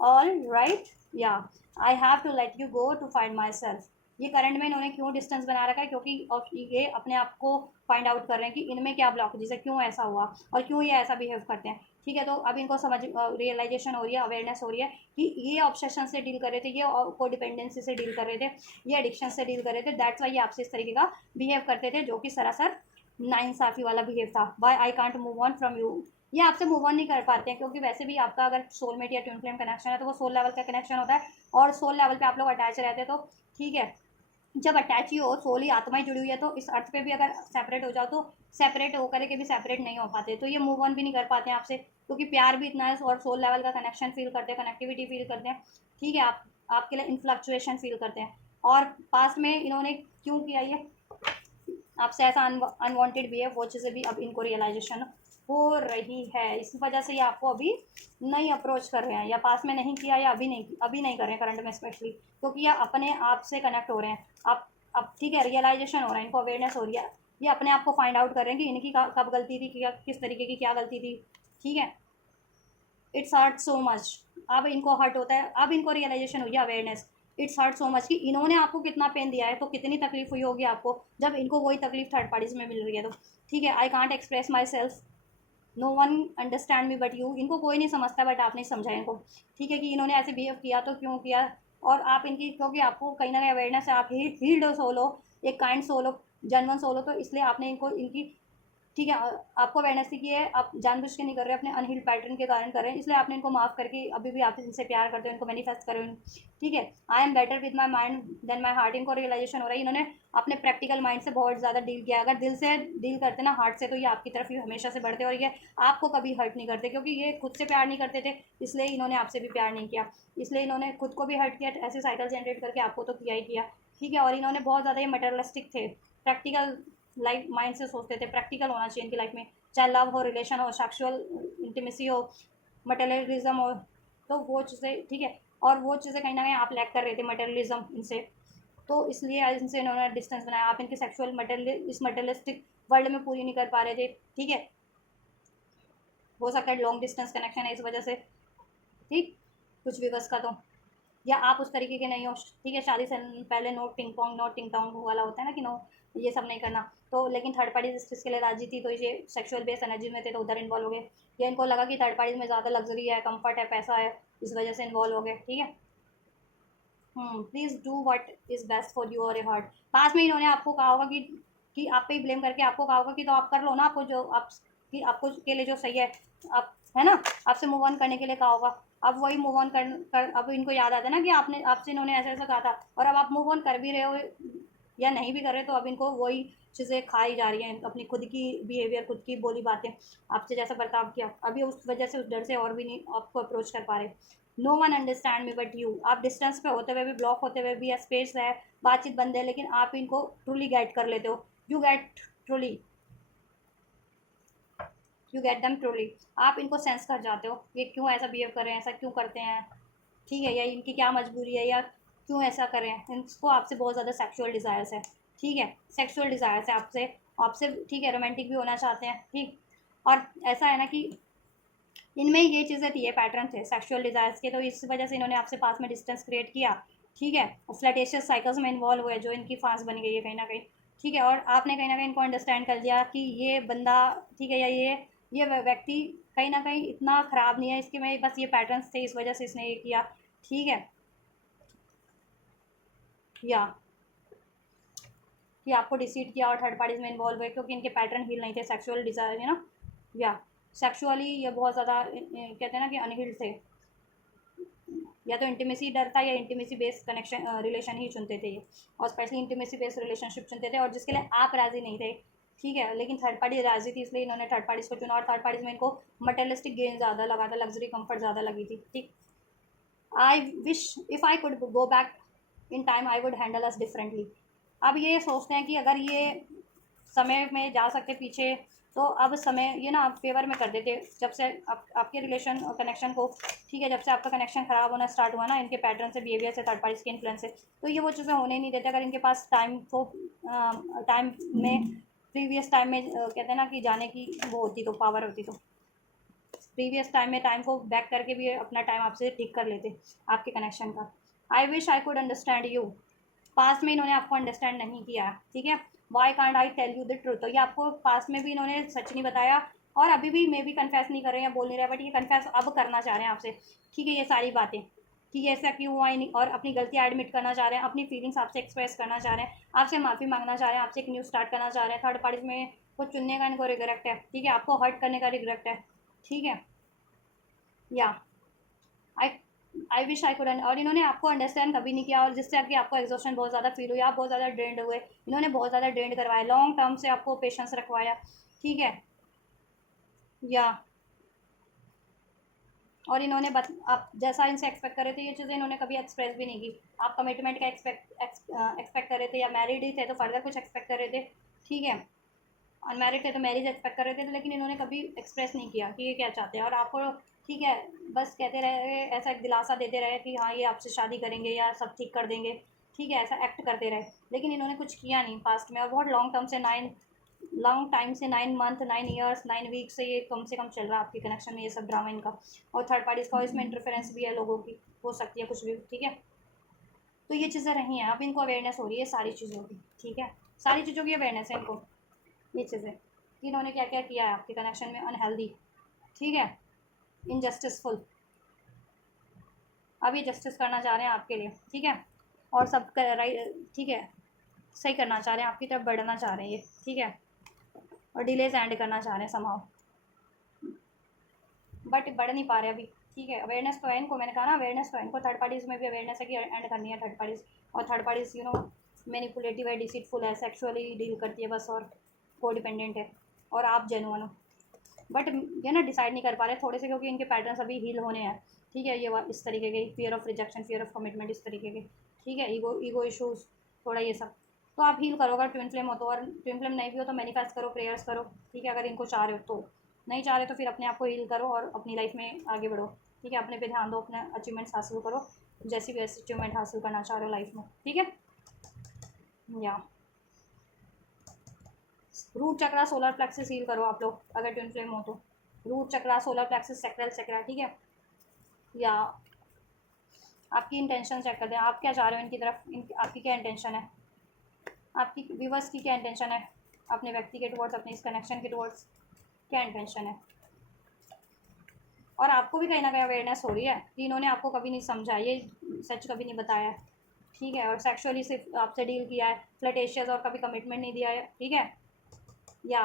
ऑल राइट, या I have to let you go to find myself. ये करंट में इन्होंने क्यों डिस्टेंस बना रखा है, क्योंकि ये अपने आप को फाइंड आउट कर रहे हैं कि इनमें क्या ब्लॉकेजेस है, क्यों ऐसा हुआ और क्यों ये ऐसा बिहेव करते हैं, ठीक है। तो अब इनको समझ रियलाइजेशन हो रही है, अवेयरनेस हो रही है कि ये ऑब्सेशन से डील कर रहे थे, ये को डिपेंडेंसी से डील कर रहे थे, ये एडिक्शन से डील कर रहे थे, दैट्स वाई ये आपसे इस तरीके का बिहेव करते थे, जो कि सरासर नाइंसाफ़ी वाला बिहेव था। Why I can't move on from you, ये आपसे मूव ऑन नहीं कर पाते हैं, क्योंकि वैसे भी आपका अगर सोलमेट या ट्विन फ्लेम कनेक्शन है तो वो सोल लेवल का कनेक्शन होता है, और सोल लेवल पे आप लोग अटैच रहते हैं, तो ठीक है, जब अटैच ही हो, सोल ही आत्मा ही जुड़ी हुई है, तो इस अर्थ पे भी अगर सेपरेट हो जाओ तो सेपरेट होकर के भी सेपरेट नहीं हो पाते, तो ये मूव ऑन भी नहीं कर पाते हैं आपसे, क्योंकि प्यार भी इतना है, और सोल लेवल का कनेक्शन फील करते हैं, कनेक्टिविटी फील करते हैं, ठीक है, आपके लिए इन्फ्लक्चुएशन फील करते हैं। और पास में इन्होंने क्यों किया ये आपसे ऐसा अनवांटेड भी है, वो चीज़ें भी अब इनको रियलाइजेशन हो रही है, इस वजह से ये आपको अभी नहीं अप्रोच कर रहे हैं, या पास में नहीं किया, या अभी नहीं कर रहे हैं करंट में स्पेशली, क्योंकि ये अपने आप से कनेक्ट हो रहे हैं। आप अब ठीक है, रियलाइजेशन हो रहा है, इनको अवेयरनेस हो रही है, ये अपने आप को फाइंड आउट कर रहे हैं कि इनकी कब गलती थी, क्या किस तरीके की क्या गलती थी, ठीक है। इट्स हर्ट सो मच, अब इनको हर्ट होता है, अब इनको रियलाइजेशन हुई है, awareness, it's hurt so much कि इन्होंने आपको कितना पेन दिया है, तो कितनी तकलीफ हुई होगी आपको जब इनको वही तकलीफ थर्ड पार्टीज में मिल रही है, तो ठीक है। I can't express myself, no one understand me but you, इनको कोई नहीं समझता बट आपने समझा इनको, ठीक है, कि इन्होंने ऐसे बिहेव किया तो क्यों किया, और आप इनकी, क्योंकि आपको कहीं ना कहीं अवेयरनेस है, आप हील्ड सोल हो, एक काइंड सोल हो, जेन्युइन सोल हो, तो इसलिए आपने इनको इनकी, ठीक है, आपको अवेयरनेस थी कि ये आप जानबूझ के नहीं कर रहे, अपने अनहील्ड पैटर्न के कारण कर रहे हैं, इसलिए आपने इनको माफ़ करके अभी भी आप इनसे प्यार करते हो, इनको मैनिफेस्ट करो, ठीक है। I am better with my mind than my heart, इनको रियलाइजेशन हो रहा है, इन्होंने अपने प्रैक्टिकल माइंड से बहुत ज़्यादा डील किया, अगर दिल से डील करते ना, हार्ट से, तो ये आपकी तरफ ही हमेशा से बढ़ते, और ये आपको कभी हर्ट नहीं करते, क्योंकि ये खुद से प्यार नहीं करते थे, इसलिए इन्होंने आपसे भी प्यार नहीं किया, इसलिए इन्होंने खुद को भी हर्ट किया, ऐसे साइकिल जनरेट करके आपको तो किया ही किया, ठीक है। और इन्होंने बहुत ज़्यादा ये मटेरियलिस्टिक थे, प्रैक्टिकल लाइफ माइंड से सोचते थे, प्रैक्टिकल होना चाहिए इनकी लाइफ में, चाहे लव हो, रिलेशन हो, सेक्सुअल इंटीमेसी हो, मटेरियलिज्म हो, तो वो चीज़ें, ठीक है। और वो चीज़ें कहीं ना कहीं आप लैक कर रहे थे, मटेरियलिज्म इनसे, तो इसलिए इनसे इन्होंने डिस्टेंस बनाया, आप इनके सेक्सुअल मटेरियल इस मटेरियलिस्टिक वर्ल्ड में पूरी नहीं कर पा रहे थे, ठीक है। हो सकता है लॉन्ग डिस्टेंस कनेक्शन है इस वजह से, ठीक, कुछ भी बस का, तो या आप उस तरीके के नहीं हो, ठीक है, शादी से पहले नो टिंग पोंग नो टिंग टोंग वाला होता है ना कि नो, ये सब नहीं करना, तो लेकिन थर्ड पार्टी इस चीज़ के लिए राजी थी, तो ये सेक्सुअल बेस्ड एनर्जी में थे, तो उधर इन्वॉल्व हो गए, या इनको लगा कि थर्ड पार्टीज में ज़्यादा लग्जरी है, कंफर्ट है, पैसा है, इस वजह से इन्वॉल्व हो गए, ठीक है। Please do what is best for you और योर हार्ट, पास में इन्होंने आपको कहा होगा कि आप पे ही ब्लेम करके आपको कहा होगा कि तो आप कर लो ना, आपको जो आप कि आपको के लिए जो सही है, आप है ना, आपसे मूव ऑन करने के लिए कहा होगा, अब वही मूव ऑन कर अब इनको याद आता है ना कि आपसे इन्होंने ऐसा ऐसा कहा था, और अब आप मूव ऑन कर भी रहे हो या नहीं भी कर रहे, तो अब इनको वही चीज़ें खाई जा रही हैं, अपनी खुद की बिहेवियर, खुद की बोली बातें, आपसे जैसा बर्ताव किया, अभी उस वजह से उस डर से और भी नहीं आपको अप्रोच कर पा रहे। No one understand me but you. आप डिस्टेंस पे होते हुए भी, ब्लॉक होते हुए भी, या स्पेस है, बातचीत बंद है, लेकिन आप इनको ट्रूली गाइड कर लेते हो। You get truly, you get them truly. आप इनको सेंस कर जाते हो, ये क्यों ऐसा बिहेव कर रहे हैं, ऐसा क्यों करते हैं, ठीक है, या इनकी क्या मजबूरी है, या क्यों ऐसा करें। इनको आपसे बहुत ज़्यादा सेक्सुअल डिज़ायर्स है, ठीक है, सेक्सुअल डिज़ायर्स है आपसे, आपसे, ठीक है, रोमांटिक भी होना चाहते हैं, ठीक। और ऐसा है ना कि इनमें ये चीज़ें थी, ये पैटर्न थे सेक्सुअल डिज़ायर्स के, तो इस वजह से इन्होंने आपसे पास में डिस्टेंस क्रिएट किया, ठीक है, और फ्लर्टेशियस साइकिल्स में इन्वॉल्व हुए, जो इनकी फांस बन गई है कहीं ना कहीं, ठीक है। और आपने कहीं ना कहीं इनको अंडरस्टैंड कर लिया कि ये बंदा, ठीक है, या ये व्यक्ति कहीं ना कहीं इतना ख़राब नहीं है, इसके में बस ये पैटर्न्स थे, इस वजह से इसने ये किया, ठीक है। या कि आपको डिसीट किया और थर्ड पार्टीज में इन्वॉल्व हुए, क्योंकि इनके पैटर्न हील नहीं थे, सेक्सुअल डिज़ायर, है ना, या सेक्सुअली ये बहुत ज़्यादा कहते हैं ना कि अनहील्ड थे, या तो इंटीमेसी डर था, या इंटीमेसी बेस्ड कनेक्शन रिलेशन ही चुनते थे ये, और स्पेशली इंटीमेसी बेस्ड रिलेशनशिप चुनते थे, और जिसके लिए आप राज़ी नहीं थे, ठीक है, लेकिन थर्ड पार्टी राज़ी थी, इसलिए इन्होंने थर्ड पार्टीज को चुना, और थर्ड पार्टीज में इनको मटेरियलिस्टिक गेन ज़्यादा लगा था, लग्जरी कंफर्ट ज़्यादा लगी थी, ठीक। I wish if I could go back in time I would handle us differently. अब ये सोचते हैं कि अगर ये समय में जा सकते पीछे, तो अब समय ये ना आप फेवर में कर देते, जब से आपके रिलेशन और कनेक्शन को, ठीक है, जब से आपका कनेक्शन ख़राब होना स्टार्ट हुआ ना, इनके पैटर्न से, बिहेवियर से, थर्ड पार्टीज के इन्फ्लुएंस से, तो ये वो चीज़ें होने ही नहीं देते। अगर इनके पास टाइम को टाइम में, प्रीवियस टाइम में कहते हैं ना कि जाने की वो होती, तो पावर होती, तो प्रीवियस टाइम में टाइम को बैक करके भी अपना टाइम आपसे ठीक कर लेते, आपके कनेक्शन का। I wish I could understand you. Past में इन्होंने आपको अंडरस्टैंड नहीं किया, ठीक है। Why can't I tell you the truth. तो ये आपको पास्ट में भी इन्होंने सच नहीं बताया, और अभी भी मे भी कन्फेस नहीं कर रहे हैं या बोल नहीं रहे, बट ये कन्फेस अब करना चाह रहे हैं आपसे, ठीक है, ये सारी बातें कि ये ऐसा क्यों हुआ, नहीं, और अपनी गलतियाँ एडमिट करना चाह रहे हैं, अपनी फीलिंग्स आपसे एक्सप्रेस करना चाह रहे हैं, आपसे माफ़ी मांगना चाह रहे हैं, आपसे एक न्यू स्टार्ट करना चाह रहे हैं। थर्ड पार्टीज में कुछ चुनने का इनको रिग्रेट है, ठीक है, आपको हर्ट करने का रिग्रेट है, ठीक है, या आई आई विश आई कुड। और इन्होंने आपको अंडरस्टैंड कभी नहीं किया, और जिससे आपको एग्जॉशन बहुत ज़्यादा फील हुई, आप बहुत ज़्यादा ड्रेंड हुए, इन्होंने बहुत ज़्यादा ड्रेंड करवाया, लॉन्ग टर्म से आपको पेशेंस रखवाया, ठीक है, या और इन्होंने आप जैसा इनसे एक्सपेक्ट कर रहे थे, ये चीज़ें इन्होंने कभी एक्सप्रेस भी नहीं की। आप कमिटमेंट का एक्सपेक्ट कर रहे थे, या मैरिड ही थे तो फर्दर कुछ एक्सपेक्ट कर रहे थे, ठीक है, अनमैरिड थे तो मैरिज एक्सपेक्ट कर रहे थे, तो लेकिन इन्होंने कभी एक्सप्रेस नहीं किया कि ये क्या चाहते हैं, और आपको, ठीक है, बस कहते रहे, ऐसा एक दिलासा देते रहे कि हाँ ये आपसे शादी करेंगे या सब ठीक कर देंगे, ठीक है, ऐसा एक्ट करते रहे, लेकिन इन्होंने कुछ किया नहीं पास्ट में। और बहुत लॉन्ग टर्म से, 9 टाइम से, 9 मंथ, 9 ईयर्स, 9 वीक से ये कम से कम चल रहा है आपके कनेक्शन में, ये सब ड्रामा इनका, और थर्ड पार्टीज का इसमें इंटरफेरेंस भी है, लोगों की हो सकती है कुछ भी, ठीक है। तो ये चीज़ें रही हैं, अब इनको अवेयरनेस हो रही है सारी चीज़ों की, ठीक है, सारी चीज़ों की अवेयरनेस है इनको, ये चीज़ें कि इन्होंने क्या क्या किया है आपके कनेक्शन में अनहेल्दी, ठीक है, इनजस्टिसफुल। अब ये जस्टिस करना चाह रहे हैं आपके लिए, ठीक है, और सब कर राइट, ठीक है, सही करना चाह रहे हैं, आपकी तरफ बढ़ना चाह रहे हैं ये, ठीक है, और डिलेज एंड करना चाह रहे हैं समाव, बट बढ़ नहीं पा रहे अभी, ठीक है। अवेयरनेस तो है इनको, मैंने कहा ना अवेयरनेस तो है इनको, थर्ड पार्टीज़ में भी अवेयरनेस है कि एंड करनी है थर्ड पार्टीज़, और थर्ड पार्टीज़ मैनिपुलेटिव है, डिसीटफुल है, सेक्सुअली डील करती है बस, और को डिपेंडेंट है, और आप जेनुअन हो, बट ये ना डिसाइड नहीं कर पा रहे थोड़े से, क्योंकि इनके पैटर्न्स अभी हील होने हैं, ठीक है, ये इस तरीके के fear of rejection, fear of commitment, इस तरीके के, ठीक है, ईगो इशूज़, थोड़ा ये सब। तो आप हील करो अगर ट्विन फ्लेम हो तो, और ट्विन फ्लेम नहीं भी हो तो मैनिफेस्ट करो, प्रेयर्स करो, ठीक है, अगर इनको चाह रहे हो तो। नहीं चाह रहे तो फिर अपने आप को हील करो और अपनी लाइफ में आगे बढ़ो, ठीक है, अपने पे ध्यान दो, अपने अचीवमेंट्स हासिल करो, जैसी भी ऐसी अचीवमेंट हासिल करना चाह रहे हो लाइफ में, ठीक है, या रूट चक्रा, सोलर प्लेक्सिस हील करो आप लोग अगर ट्विन फ्लेम हो तो, रूट चक्रा, सोलर प्लेक्सिस, सेक्रल चक्रा, ठीक है, या आपकी इंटेंशन चेक कर दें, आप क्या चाह रहे हो इनकी तरफ, आपकी क्या इंटेंशन है, आपकी व्यूवर्स की क्या इंटेंशन है, अपने व्यक्ति के टुवर्ड्स, अपने इस कनेक्शन के टुवर्ड्स क्या इंटेंशन है। और आपको भी कहीं ना कहीं अवेयरनेस हो रही है कि इन्होंने आपको कभी नहीं समझा, ये सच कभी नहीं बताया है, ठीक है, और सेक्सुअली सिर्फ आपसे डील किया है, फ्लर्टेशियस, और कभी कमिटमेंट नहीं दिया है, ठीक है, या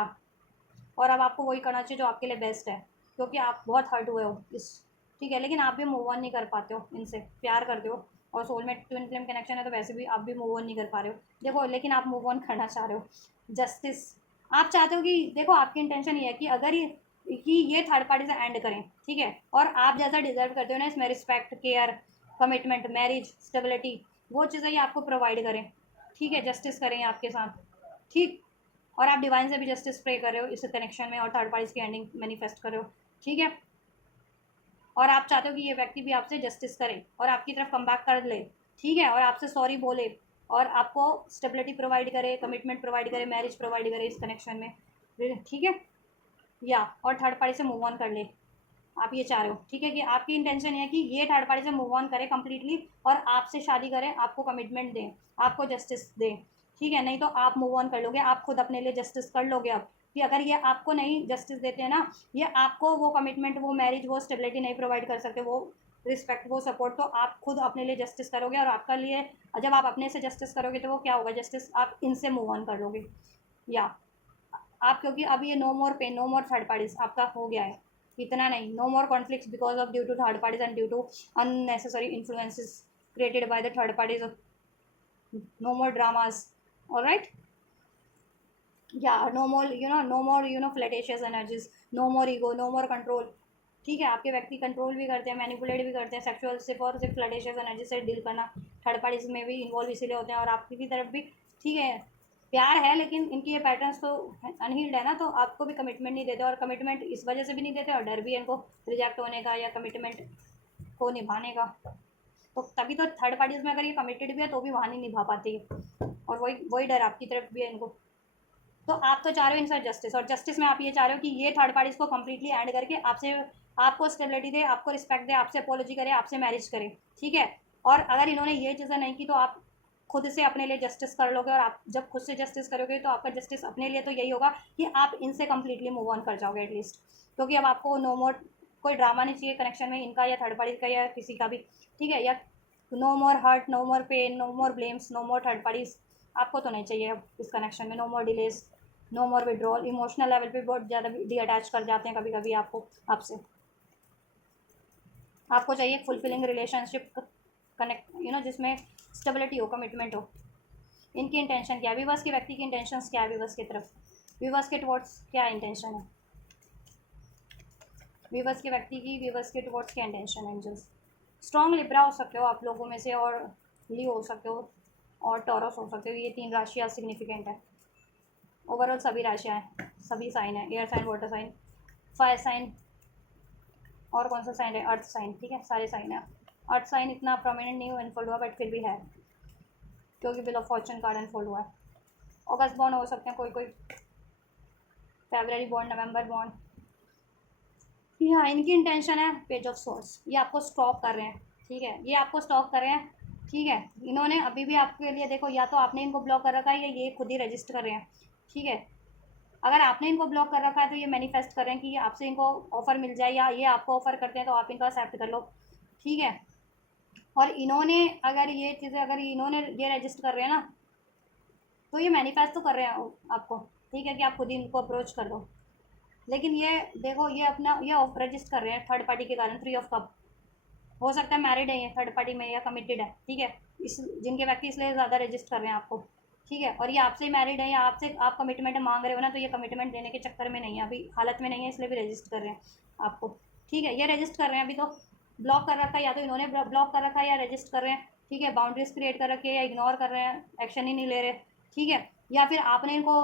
और अब आपको वही करना चाहिए जो आपके लिए बेस्ट है, क्योंकि आप बहुत हर्ट हुए हो इस, ठीक है, लेकिन आप भी मूव ऑन नहीं कर पाते हो इनसे, प्यार करते हो और सोलमेट ट्विन फ्लेम कनेक्शन है तो वैसे भी आप भी मूव ऑन नहीं कर पा रहे हो, देखो, लेकिन आप मूव ऑन करना चाह रहे हो। जस्टिस, आप चाहते हो कि देखो आपकी इंटेंशन ये है कि अगर ये थर्ड पार्टी से एंड करें, ठीक है, और आप जैसा डिजर्व करते हो ना इसमें, respect, care, commitment, marriage, stability, वो चीज़ें ये आपको प्रोवाइड करें, ठीक है, जस्टिस करें आपके साथ, ठीक। और आप डिवाइन से भी जस्टिस प्रे कर रहे हो इस कनेक्शन में और थर्ड पार्टी की एंडिंग मैनिफेस्ट कर रहे हो, ठीक है। और आप चाहते हो कि ये व्यक्ति भी आपसे जस्टिस करे और आपकी तरफ कम बैक कर ले, ठीक है, और आपसे सॉरी बोले और आपको स्टेबिलिटी प्रोवाइड करे, कमिटमेंट प्रोवाइड करे, मैरिज प्रोवाइड करे इस कनेक्शन में, ठीक है, या और थर्ड पार्टी से मूव ऑन कर ले, आप ये चाह रहे हो, ठीक है, कि आपकी इंटेंशन है कि ये थर्ड पार्टी से मूव ऑन करे कम्प्लीटली और आपसे शादी करें, आपको कमिटमेंट दें, आपको जस्टिस दें, ठीक है। नहीं तो आप मूव ऑन कर लोगे, आप खुद अपने लिए जस्टिस कर लोगे अब, कि अगर ये आपको नहीं जस्टिस देते हैं ना, ये आपको वो कमिटमेंट, वो मैरिज, वो स्टेबिलिटी नहीं प्रोवाइड कर सकते, वो रिस्पेक्ट, वो सपोर्ट, तो आप खुद अपने लिए जस्टिस करोगे और आपका लिए जब आप अपने से जस्टिस करोगे तो वो क्या होगा, जस्टिस आप इनसे मूव ऑन कर लोगे, या आप, क्योंकि अब ये no more pain, no more third parties आपका हो गया है, इतना नहीं, no more conflicts because of due to third parties and due to unnecessary influences created by the third parties, no more dramas, alright, या no more no more flirtatious energies, no more ego, no more control, ठीक है। आपके व्यक्ति कंट्रोल भी करते हैं, मैनिपुलेट भी करते हैं, सेक्सुअल सिर्फ और सिर्फ फ्लैटेशियस एनर्जी से डील करना, थर्ड पार्टीज में भी इन्वॉल्व इसीलिए होते हैं और आपकी भी तरफ भी, ठीक है, प्यार है लेकिन इनकी ये पैटर्न्स तो अनहील्ड है ना, तो आपको भी कमिटमेंट नहीं देते, और कमिटमेंट इस वजह से भी नहीं देते और डर भी है इनको रिजेक्ट होने का या कमिटमेंट को निभाने का, तो तभी तो थर्ड पार्टीज में अगर ये कमिटेड भी है तो भी वहाँ नहीं निभा पाती है, और वही वही डर आपकी तरफ भी है इनको। तो आप तो चाह रहे हो इनसाइड जस्टिस, और जस्टिस में आप ये चाह रहे हो कि ये थर्ड पार्टीज को कम्प्लीटली एंड करके आपसे, आपको स्टेबिलिटी दे, आपको रिस्पेक्ट दे, आपसे अपोलॉजी करे, आपसे मैरिज करे, ठीक है। और अगर इन्होंने ये चीज़ें नहीं की तो आप खुद से अपने लिए जस्टिस कर लोगे, और आप जब खुद से जस्टिस करोगे तो आपका जस्टिस अपने लिए तो यही होगा कि आप इनसे कम्प्लीटली मूव ऑन कर जाओगे एटलीस्ट, क्योंकि अब आपको नो मोर कोई ड्रामा नहीं चाहिए कनेक्शन में इनका या थर्ड पार्टी का या किसी का भी, ठीक है, या no more hurt, no more pain, no more blames, no more third parties, आपको तो नहीं चाहिए अब इस कनेक्शन में, no more delays, no more withdrawal, emotional level पे बहुत ज़्यादा डी अटैच कर जाते हैं कभी कभी आपको, आपसे, आपको चाहिए फुलफिलिंग रिलेशनशिप कनेक्ट, जिसमें स्टेबिलिटी हो, कमिटमेंट हो। इनकी इंटेंशन क्या है, विवर्स के व्यक्ति की इंटेंशन क्या है, विवर्स की तरफ, विवर्स के टुवर्ड्स क्या इंटेंशन है, विवर्स के व्यक्ति की विवर्स के टुवर्ड्स क्या इंटेंशन है, एंजल्स। स्ट्रॉन्ग लिब्रा हो सकते हो आप लोगों में से, और लियो हो सकते हो, और टॉरस हो सकते हो, ये 3 राशियाँ सिग्निफिकेंट है, ओवरऑल सभी राशियाँ हैं, सभी साइन है, air sign, water sign, fire sign, और कौन सा साइन है, अर्थ साइन, ठीक है, सारे साइन है। अर्थ साइन इतना प्रोमिनेंट नहीं हुआ, अनफोल्ड हुआ, बट फिर भी है, क्योंकि bill of Fortune card unfold हुआ है। अगस्त बॉर्न हो सकते हैं कोई, फेब्रवरी बॉर्न, नवंबर बॉर्न। हाँ, इनकी इंटेंशन है पेज ऑफ सोर्स, ये आपको स्टॉक कर रहे हैं, ठीक है, ये आपको स्टॉक कर रहे हैं, ठीक है। इन्होंने अभी भी आपके लिए, देखो, या तो आपने इनको ब्लॉक कर रखा है या ये खुद ही रजिस्टर कर रहे हैं, ठीक है। अगर आपने इनको ब्लॉक कर रखा है तो ये मैनिफेस्ट कर रहे हैं कि आपसे इनको ऑफर मिल जाए, या ये आपको ऑफर करते हैं तो आप इनको एक्सेप्ट कर लो, ठीक है। और इन्होंने अगर ये चीज़ें, अगर इन्होंने ये रजिस्टर कर रहे हैं ना, तो ये मैनिफेस्ट तो कर रहे हैं आपको, ठीक है, कि आप खुद ही इनको अप्रोच कर लो, लेकिन ये देखो, ये अपना ये रजिस्टर कर रहे हैं थर्ड पार्टी के कारण, 3 ऑफ कप, हो सकता है मैरिड है ये थर्ड पार्टी में या कमिटेड है, ठीक है, इस जिनके व्यक्ति इसलिए ज़्यादा रजिस्टर कर रहे हैं आपको, ठीक है। और ये आपसे ही मैरिड है या आपसे आप कमिटमेंट मांग रहे हो ना, तो ये कमिटमेंट देने के चक्कर में नहीं है, अभी हालत में नहीं है, इसलिए भी रजिस्टर कर रहे हैं आपको, ठीक है। ये रजिस्टर कर रहे हैं अभी, तो ब्लॉक कर रखा है, या तो इन्होंने ब्लॉक कर रखा है या रजिस्टर कर रहे हैं, ठीक है, बाउंड्रीज क्रिएट कर रखी है या इग्नोर कर रहे हैं, एक्शन ही नहीं ले रहे, ठीक है, या फिर आपने इनको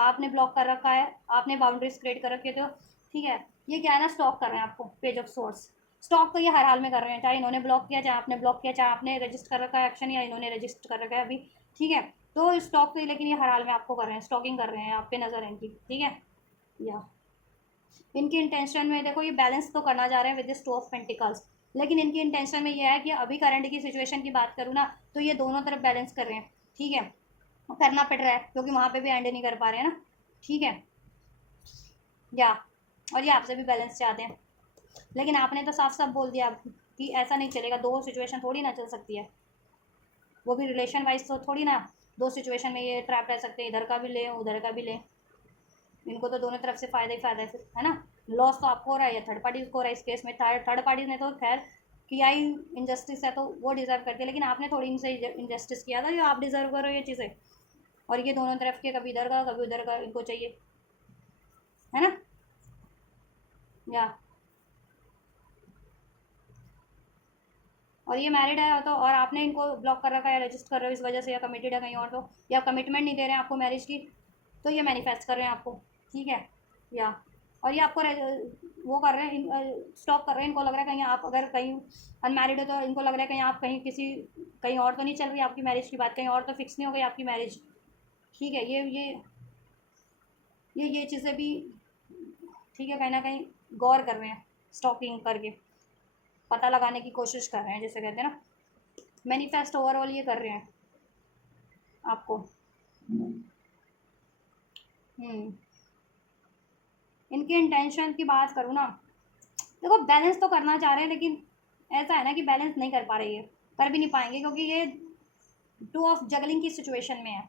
आपने ब्लॉक कर रखा है, आपने बाउंड्रीज क्रिएट कर रखी है, तो ठीक है, ये क्या है ना, स्टॉक कर रहे हैं आपको, पेज ऑफ सोर्स, स्टॉक तो ये हर हाल में कर रहे हैं, चाहे इन्होंने ब्लॉक किया, चाहे आपने ब्लॉक किया, चाहे आपने रजिस्टर कर रखा है एक्शन या इन्होंने रजिस्टर कर रखा है अभी, ठीक है। तो स्टॉक तो लेकिन ये हर हाल में आपको कर रहे हैं, स्टॉकिंग कर रहे हैं, आप पे नज़र है इनकी, ठीक है, या इनकी इंटेंशन में देखो, ये बैलेंस तो करना जा रहे हैं विद दिस 2 ऑफ पेंटिकल्स, लेकिन इनकी इंटेंशन में ये है कि अभी करंट की सिचुएशन की बात करूँ ना, तो ये दोनों तरफ बैलेंस कर रहे हैं, ठीक है, करना पड़ रहा है क्योंकि वहाँ पे भी एंड नहीं कर पा रहे हैं ना, ठीक है, या और ये आपसे भी बैलेंस चाहते हैं, लेकिन आपने तो साफ साफ बोल दिया कि ऐसा नहीं चलेगा, 2 सिचुएशन थोड़ी ना चल सकती है, वो भी रिलेशन वाइज तो थोड़ी ना 2 सिचुएशन में ये ट्रैप रह सकते हैं, इधर का भी ले उधर का भी ले, इनको तो दोनों तरफ से फ़ायदा ही फ़ायदा है फिर, है ना। लॉस तो आपको हो रहा है या थर्ड पार्टी को हो रहा है, इस केस में थर्ड पार्टी ने तो खैर किया ही इनजस्टिस है तो वो डिज़र्व करते हैं, लेकिन आपने थोड़ी इनसे इनजस्टिस किया था जो आप डिज़र्व करो ये चीज़ें। और ये दोनों तरफ के, कभी इधर का कभी उधर का इनको चाहिए, है ना। या और ये मैरिड है तो, और आपने इनको ब्लॉक कर रखा है, रजिस्ट कर रहे हो इस वजह से, या कमिटेड है कहीं और, तो या कमिटमेंट नहीं दे रहे हैं आपको मैरिज की, तो ये मैनिफेस्ट कर रहे हैं आपको, ठीक है। या और ये आपको वो कर रहे हैं, स्टॉप कर रहे हैं, इनको लग रहा है कहीं आप अगर कहीं अनमैरिड हो तो इनको लग रहा है कहीं आप कहीं किसी कहीं और तो नहीं चल रही आपकी मैरिज की बात, कहीं और तो फिक्स नहीं हो गई आपकी मैरिज, ठीक है। ये चीज़ें भी, ठीक है, कहीं ना कहीं गौर कर रहे हैं, स्टॉकिंग करके पता लगाने की कोशिश कर रहे हैं, जैसे कहते हैं ना, मैनिफेस्ट ओवरऑल ये कर रहे हैं आपको। हम्म इनके इंटेंशन की बात करूँ ना, देखो बैलेंस तो करना चाह रहे हैं, लेकिन ऐसा है ना कि बैलेंस नहीं कर पा रहे, ये कर भी नहीं पाएंगे क्योंकि ये टू ऑफ जगलिंग की सिचुएशन में है,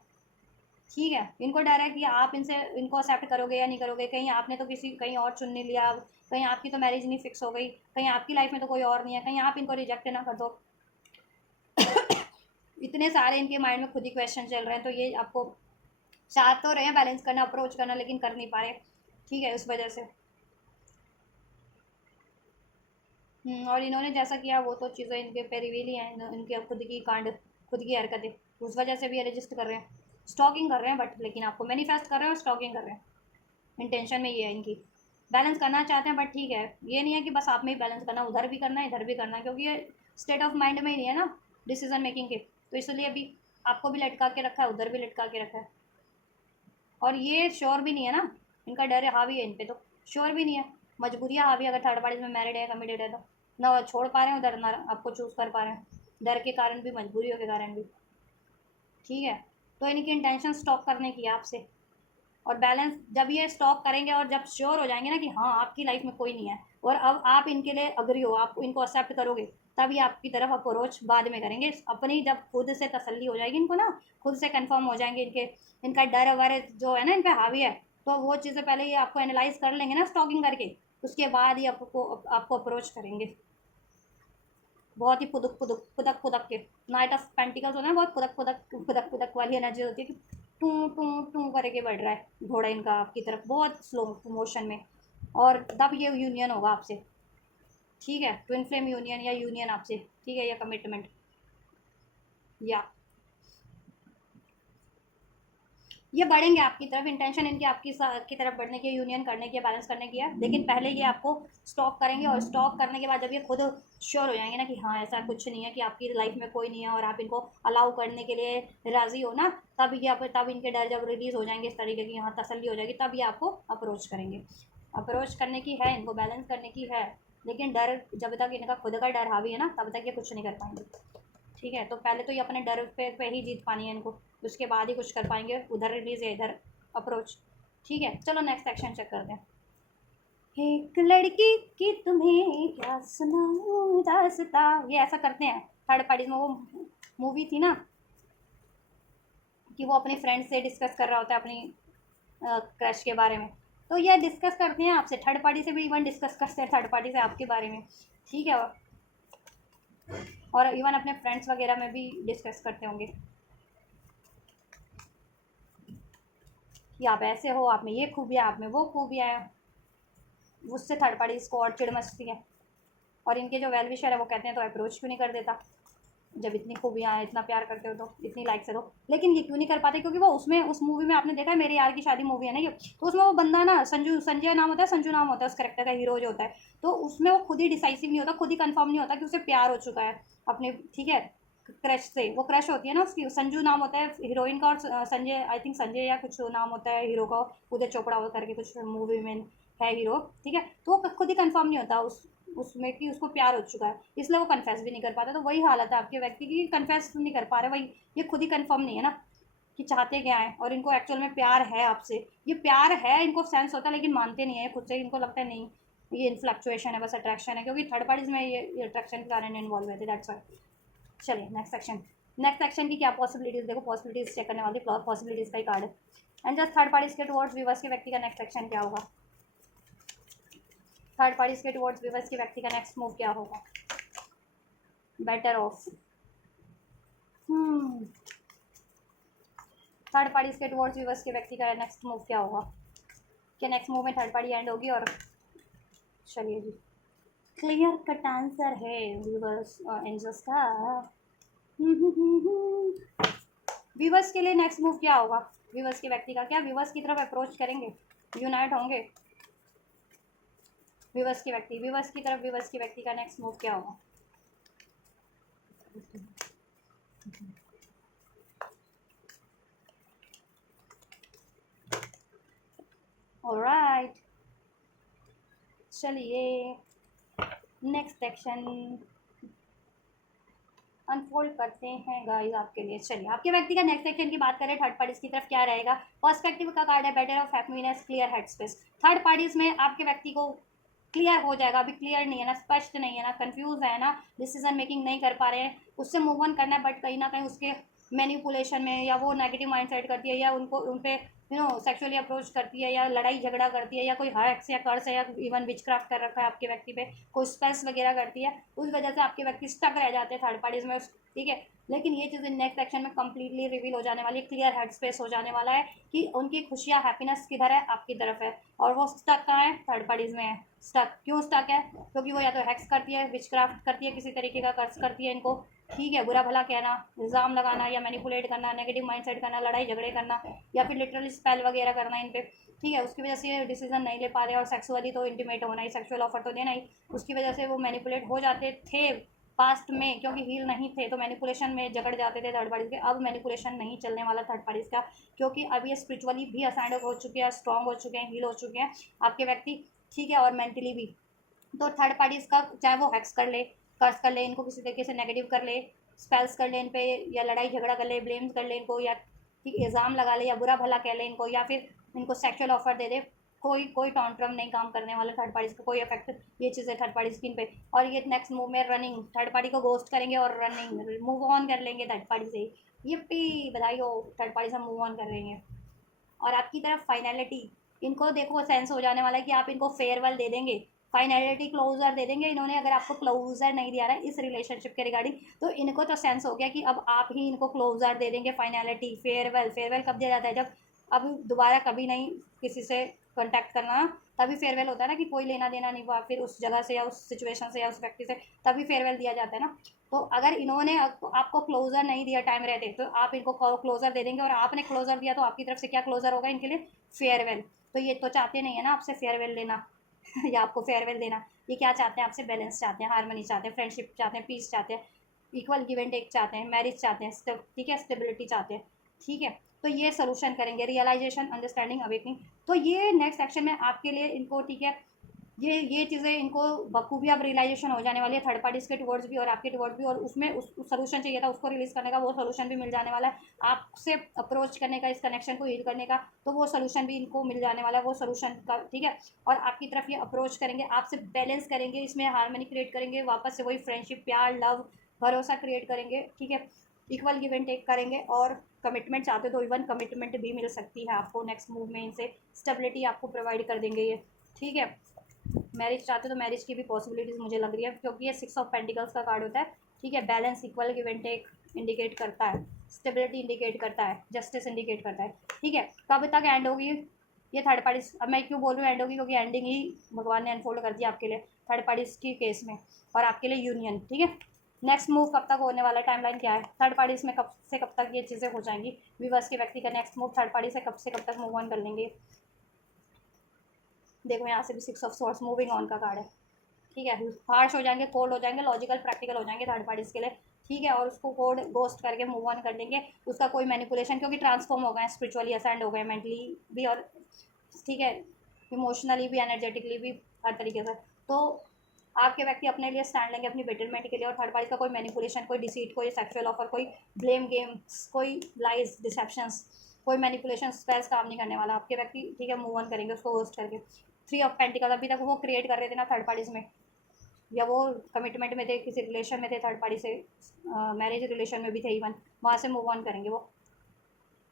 ठीक है। इनको डर है कि आप इनसे इनको एक्सेप्ट करोगे या नहीं करोगे, कहीं आपने तो किसी कहीं और चुन नहीं लिया, कहीं आपकी तो मैरिज नहीं फिक्स हो गई, कहीं आपकी लाइफ में तो कोई और नहीं है, कहीं आप इनको रिजेक्ट ना कर दो। इतने सारे इनके माइंड में खुद ही क्वेश्चन चल रहे हैं, तो ये आपको चाह तो रहे हैं बैलेंस करना, अप्रोच करना, लेकिन कर नहीं पा रहे, ठीक है, उस वजह से। और इन्होंने जैसा किया वो तो चीज़ें इनके पे रिवील ही हैं, इनके खुद की कांड, खुद की हरकतें, उस वजह से भी ये रजिस्ट कर रहे हैं, स्टॉकिंग कर रहे हैं, बट लेकिन आपको मैनिफेस्ट कर रहे हैं और स्टॉकिंग कर रहे हैं, इंटेंशन में ये है इनकी। बैलेंस करना चाहते हैं बट ठीक है, ये नहीं है कि बस आप में ही बैलेंस करना, उधर भी करना है इधर भी करना है, क्योंकि ये स्टेट ऑफ माइंड में ही नहीं है ना डिसीजन मेकिंग के, तो इसलिए अभी आपको भी लटका के रखा है, उधर भी लटका के रखा है। और ये श्योर भी नहीं है ना, इनका डर है हावी है इन पे, तो श्योर भी नहीं है, मजबूरियाँ हावी, अगर थर्ड पार्टी में मैरिड है कमिटेड है तो ना छोड़ पा रहे हैं उधर, ना आपको चूज़ कर पा रहे हैं, डर के कारण भी, मजबूरियों के कारण भी, ठीक है। तो इनकी इंटेंशन स्टॉक करने की है आपसे, और बैलेंस जब ये स्टॉक करेंगे और जब श्योर हो जाएंगे ना कि हाँ आपकी लाइफ में कोई नहीं है और अब आप इनके लिए अग्री हो, आप इनको एक्सेप्ट करोगे, तभी आपकी तरफ अप्रोच बाद में करेंगे, अपनी जब खुद से तसल्ली हो जाएगी इनको ना, खुद से कंफर्म हो जाएंगे इनके, इनका डर वगैरह जो है ना इन पे हावी है, तो वो चीज़ें पहले ये आपको एनालाइज कर लेंगे ना स्टॉकिंग करके, उसके बाद ही आपको अप्रोच करेंगे, बहुत ही पुदक पुदक पुदक पुदक के, नाइट ऑफ पेंटिकल्स होता है, बहुत पुदक पुदक पुदक पुदक वाली एनर्जी होती है कि टू टू टू करके बढ़ रहा है घोड़ा इनका आपकी तरफ, बहुत स्लो मोशन में, और तब ये यूनियन होगा आपसे, ठीक है, ट्विन फ्लेम यूनियन या यूनियन आपसे, ठीक है, या कमिटमेंट, या ये बढ़ेंगे आपकी तरफ, इंटेंशन इनकी आपकी की तरफ बढ़ने की, यूनियन करने की, बैलेंस करने की है, लेकिन पहले ये आपको स्टॉक करेंगे, और स्टॉक करने के बाद जब ये खुद श्योर हो जाएंगे ना कि हाँ ऐसा कुछ नहीं है, कि आपकी लाइफ में कोई नहीं है और आप इनको अलाउ करने के लिए राज़ी हो ना, तब ये तब इनके डर जब रिलीज़ हो जाएंगे इस तरीके की, यहाँ तसल्ली हो जाएगी, तब ये आपको अप्रोच करेंगे, अप्रोच करने की है इनको, बैलेंस करने की है, लेकिन डर जब तक इनका खुद का डर हावी है ना तब तक ये कुछ नहीं कर पाएंगे, ठीक है। तो पहले तो ये अपने डर पे ही जीत पानी है इनको, उसके बाद ही कुछ कर पाएंगे, उधर रिलीज या इधर अप्रोच, ठीक है। चलो नेक्स्ट सेक्शन चेक करते हैं। एक लड़की की तुम्हें क्या सुनाऊं दास्ता, ये ऐसा करते हैं थर्ड पार्टी में, वो मूवी थी ना कि वो अपने फ्रेंड से डिस्कस कर रहा होता है अपनी क्रश के बारे में, तो ये डिस्कस करते हैं आपसे, थर्ड पार्टी से भी इवन डिस्कस करते हैं थर्ड पार्टी से आपके बारे में, ठीक है, और इवन अपने फ्रेंड्स वगैरह में भी डिस्कस करते होंगे कि आप ऐसे हो, आप में ये खूबियाँ, आप में वो खूबियाँ हैं, उससे थर्ड पार्टी इसको और चिढ़ मचती है, और इनके जो वेल विशर है वो कहते हैं तो अप्रोच क्यों नहीं कर देता, जब इतनी खूबियाँ हैं, इतना प्यार करते हो तो, इतनी लाइक से हो, लेकिन ये क्यों नहीं कर पाते, क्योंकि वो उसमें उस मूवी में आपने देखा है, मेरे यार की शादी मूवी है ना ये, तो उसमें वो बंदा ना संजय नाम होता है, संजू नाम होता है उस करेक्टर का, हीरो जो होता है, तो उसमें वो खुद ही डिसाइसिव नहीं होता, खुद ही कंफर्म नहीं होता कि उसे प्यार हो चुका है अपने, ठीक है, क्रश से, वो क्रश होती है ना उसकी, संजू नाम होता है हीरोइन का, और संजय आई थिंक संजय या कुछ नाम होता है हीरो का, उदय चोपड़ा करके कुछ मूवी में है हीरो, ठीक है, तो वो खुद ही कंफर्म नहीं होता उसमें कि उसको प्यार हो चुका है, इसलिए वो कन्फेस भी नहीं कर पाता, तो वही हालत है आपके व्यक्ति की, कन्फेस नहीं कर पा रहे, वही ये खुद ही कंफर्म नहीं है ना कि चाहते क्या है, और इनको एक्चुअल में प्यार है आपसे, ये प्यार है इनको सेंस होता है, लेकिन मानते नहीं है खुद से, इनको लगता है नहीं ये इन्फ्लक्चुएशन है, बस अट्रैक्शन है, क्योंकि थर्ड पार्टीज में ये अट्रैक्शन के कारण इन्वॉल्व है, दैट्स वाई। चलिए नेक्स्ट सेक्शन की क्या पॉसिबिलिटीज, देखो पॉसिबिलिटीज चेक करने वाली, पॉसिबिलिटीज का ही कार्ड है, एंड जस्ट थर्ड पार्टीज के टुवर्ड्स व्यूवर्स के व्यक्ति का नेक्स्ट सेक्शन क्या होगा, थर्ड पार्टीज के टुवर्ड्स व्यूवर्स के व्यक्ति का नेक्स्ट मूव क्या होगा, बेटर ऑफ। थर्ड पार्टी के टुवर्ड्स व्यूवर्स के व्यक्ति का नेक्स्ट मूव क्या होगा? क्या नेक्स्ट मूव में थर्ड पार्टी एंड होगी? और चलिए जी, क्लियर कट आंसर है व्यूवर्स एंजल्स का। व्यूवर्स के लिए नेक्स्ट मूव क्या होगा? व्यूवर्स के व्यक्ति का क्या व्यूवर्स की तरफ अप्रोच करेंगे, यूनाइट होंगे? व्यूवर्स की व्यक्ति व्यूवर्स की तरफ व्यूवर्स की व्यक्ति का नेक्स्ट मूव क्या होगा? ऑलराइट, चलिए नेक्स्ट सेक्शन अनफोल्ड करते हैं गाइस आपके लिए। चलिए आपके व्यक्ति का नेक्स्ट सेक्शन की बात करें, थर्ड पार्टीज की तरफ क्या रहेगा? पर्सपेक्टिव का कार्ड है, better of happiness, clear head space. Third parties में आपके व्यक्ति को क्लियर हो जाएगा, अभी क्लियर नहीं है ना, स्पष्ट नहीं है ना, कंफ्यूज है ना, डिसीजन मेकिंग नहीं कर पा रहे हैं, उससे मूव ऑन करना है, बट कहीं ना कहीं उसके मैनिपुलेशन में या वो नेगेटिव माइंड सेट करती है या उनको उन पे सेक्सुअली अप्रोच करती है या लड़ाई झगड़ा करती है या कोई हैक्स या कर्स है या इवन विचक्राफ्ट कर रखा है आपके व्यक्ति पे, कोई स्पेल्स वगैरह करती है, उस वजह से आपके व्यक्ति स्टक रह जाते हैं थर्ड पार्टीज में। ठीक है, लेकिन ये चीज़ें नेक्स्ट सेक्शन में कंप्लीटली रिवील हो जाने वाली है, क्लियर हेड स्पेस हो जाने वाला है कि उनकी खुशियाँ हैप्पीनेस किधर है, आपकी तरफ है, और वो स्टक कहाँ है? थर्ड पार्टीज में है। स्टक क्यों स्टक है? क्योंकि वो या तो हैक्स करती है, विचक्राफ्ट करती है, किसी तरीके का कर्ज करती है इनको, ठीक है, बुरा भला कहना, इल्ज़ाम लगाना या मैनिपुलेट करना, नेगेटिव माइंडसेट करना, लड़ाई झगड़े करना या फिर लिटरली स्पेल वगैरह करना इन पे, ठीक है, उसकी वजह से ये डिसीजन नहीं ले पा रहे और सेक्सुअली तो इंटीमेट होना ही, सेक्सुअल ऑफर तो देना ही, उसकी वजह से वो मैनिपुलेट हो जाते थे पास्ट में, क्योंकि हील नहीं थे तो मैनिपुलेशन में जकड़ जाते थे थर्ड पार्टीज के। अब मैनिपुलेशन नहीं चलने वाला थर्ड पार्टीज का, क्योंकि अब ये स्पिरिचुअली भी असाइंड हो चुके हैं, स्ट्रॉन्ग हो चुके हैं, हील हो चुके हैं आपके व्यक्ति, ठीक है, और मेंटली भी। तो थर्ड पार्टीज का चाहे वो हैक्स कर ले, कर्स कर ले, इनको किसी तरीके से नेगेटिव कर ले, स्पेल्स कर ले इन पे, या लड़ाई झगड़ा कर ले, ब्लेम्स कर ले इनको, या ठीक इल्ज़ाम लगा ले, या बुरा भला कह ले इनको, या फिर इनको सेक्सुअल ऑफर दे दे, कोई कोई टॉन्ट्रम नहीं काम करने वाला थर्ड पार्टीज का, कोई इफेक्ट ये चीज़ें थर्ड पार्टी स्किन पे। और ये नेक्स्ट मूव में रनिंग, थर्ड पार्टी को गोस्ट करेंगे और रनिंग मूव ऑन कर लेंगे थर्ड पार्टी से। ये पी बधाई हो, थर्ड पार्टी से मूव ऑन कर रहे हैं। और आपकी तरफ फाइनलिटी, इनको देखो सेंस हो जाने वाला है कि आप इनको फेयरवेल दे देंगे, फाइनलिटी क्लोजर दे देंगे इन्होंने। अगर आपको क्लोजर नहीं दिया रहा है इस रिलेशनशिप के रिगार्डिंग, तो इनको तो सेंस हो गया कि अब आप ही इनको क्लोजर दे देंगे, फाइनलिटी, फेयरवेल। फेयरवेल कब दिया जाता है? जब अब दोबारा कभी नहीं किसी से कॉन्टैक्ट करना, तभी फेयरवेल होता है ना, कि कोई लेना देना नहीं हुआ फिर उस जगह से या उस सिचुएशन से या उस व्यक्ति से, तभी फेयरवेल दिया जाता है ना। तो अगर इन्होंने आपको क्लोजर नहीं दिया टाइम रहते, तो आप इनको क्लोजर दे देंगे, और आपने क्लोजर दिया तो आपकी तरफ से क्या क्लोजर होगा इनके लिए? फेयरवेल। तो ये तो चाहते नहीं है ना आपसे फेयरवेल लेना या आपको फेयरवेल देना, ये क्या चाहते हैं आपसे? बैलेंस चाहते हैं, हारमोनी चाहते हैं, फ्रेंडशिप चाहते हैं, पीस चाहते हैं, इक्वल गिव एंड टेक चाहते हैं, मैरिज चाहते हैं, ठीक है, स्टेबिलिटी चाहते हैं, ठीक है। तो ये सोल्यूशन करेंगे, रियलाइजेशन, अंडरस्टैंडिंग, अवेकनिंग। तो ये नेक्स्ट सेक्शन में आपके लिए इनको, ठीक है, ये चीज़ें इनको बखूबी अब रियलाइजेशन हो जाने वाली है थर्ड पार्टीज़ के टुवर्ड्स भी और आपके टुवर्ड्स भी, और उसमें उस सोल्यूशन चाहिए था उसको रिलीज़ करने का, वो सोल्यूशन भी मिल जाने वाला है आपसे अप्रोच करने का, इस कनेक्शन को हील करने का, तो वो सोल्यूशन भी इनको मिल जाने वाला है, वो सोल्यूशन का, ठीक है। और आपकी तरफ ये अप्रोच करेंगे, आपसे बैलेंस करेंगे, इसमें हारमोनी क्रिएट करेंगे, वापस से वही फ्रेंडशिप, प्यार, लव, भरोसा क्रिएट करेंगे, ठीक है, इक्वल गिव एंड टेक करेंगे। और कमिटमेंट चाहते हो तो इवन कमिटमेंट भी मिल सकती है आपको नेक्स्ट मूव में, इनसे स्टेबिलिटी आपको प्रोवाइड कर देंगे ये, ठीक है। मैरिज चाहते हो तो मैरिज की भी पॉसिबिलिटीज़ मुझे लग रही है, क्योंकि ये 6 ऑफ पेंटिकल्स का कार्ड होता है, ठीक है। Balance, equal give and take indicate करता है, स्टेबिलिटी इंडिकेट करता है, जस्टिस इंडिकेट करता है, ठीक है। कब तक एंड होगी ये थर्ड पार्टी? अब मैं क्यों बोल रही हूँ एंड होगी, क्योंकि एंडिंग ही भगवान ने अनफोल्ड कर दिया आपके लिए थर्ड पार्टीज की केस में, और आपके लिए यूनियन, ठीक है। नेक्स्ट मूव कब तक होने वाला है, टाइमलाइन क्या है? थर्ड पार्टीज में कब से कब तक ये चीज़ें हो जाएंगी? व्यूअर्स के व्यक्ति का नेक्स्ट मूव थर्ड पार्टी से कब तक मूव ऑन कर लेंगे? देखो यहाँ से भी 6 ऑफ सोर्स, मूविंग ऑन का कार्ड है, ठीक है। हार्श हो जाएंगे, कोल्ड हो जाएंगे, लॉजिकल प्रैक्टिकल हो जाएंगे थर्ड पार्टीज के लिए, ठीक है, और उसको कोड गोस्ट करके मूव ऑन कर देंगे। उसका कोई मैनिपुलेशन, क्योंकि ट्रांसफॉर्म हो गए, स्पिरिचुअली असाइंड हो गए, मेंटली भी, और ठीक है, इमोशनली भी, एनर्जेटिकली भी, हर तरीके से। तो आपके व्यक्ति अपने लिए स्टैंड लेंगे, अपनी बेटरमेंट के लिए, और थर्ड पार्टी का कोई मैनिपुलेशन, कोई डिसीट, कोई सेक्सुअल ऑफर, कोई ब्लेम गेम्स, कोई लाइज, डिसेप्शंस, कोई मैनिपुलेशन स्पेल्स काम नहीं करने वाला आपके व्यक्ति, ठीक है, मूव ऑन करेंगे उसको होस्ट करके। 3 ऑफ पेंटिकल, अभी तक वो क्रिएट कर रहे थे ना थर्ड पार्टीज में, या वो कमिटमेंट में थे, किसी रिलेशन में थे थर्ड पार्टी से, मैरिज रिलेशन में भी थे इवन, वहाँ से मूव ऑन करेंगे वो।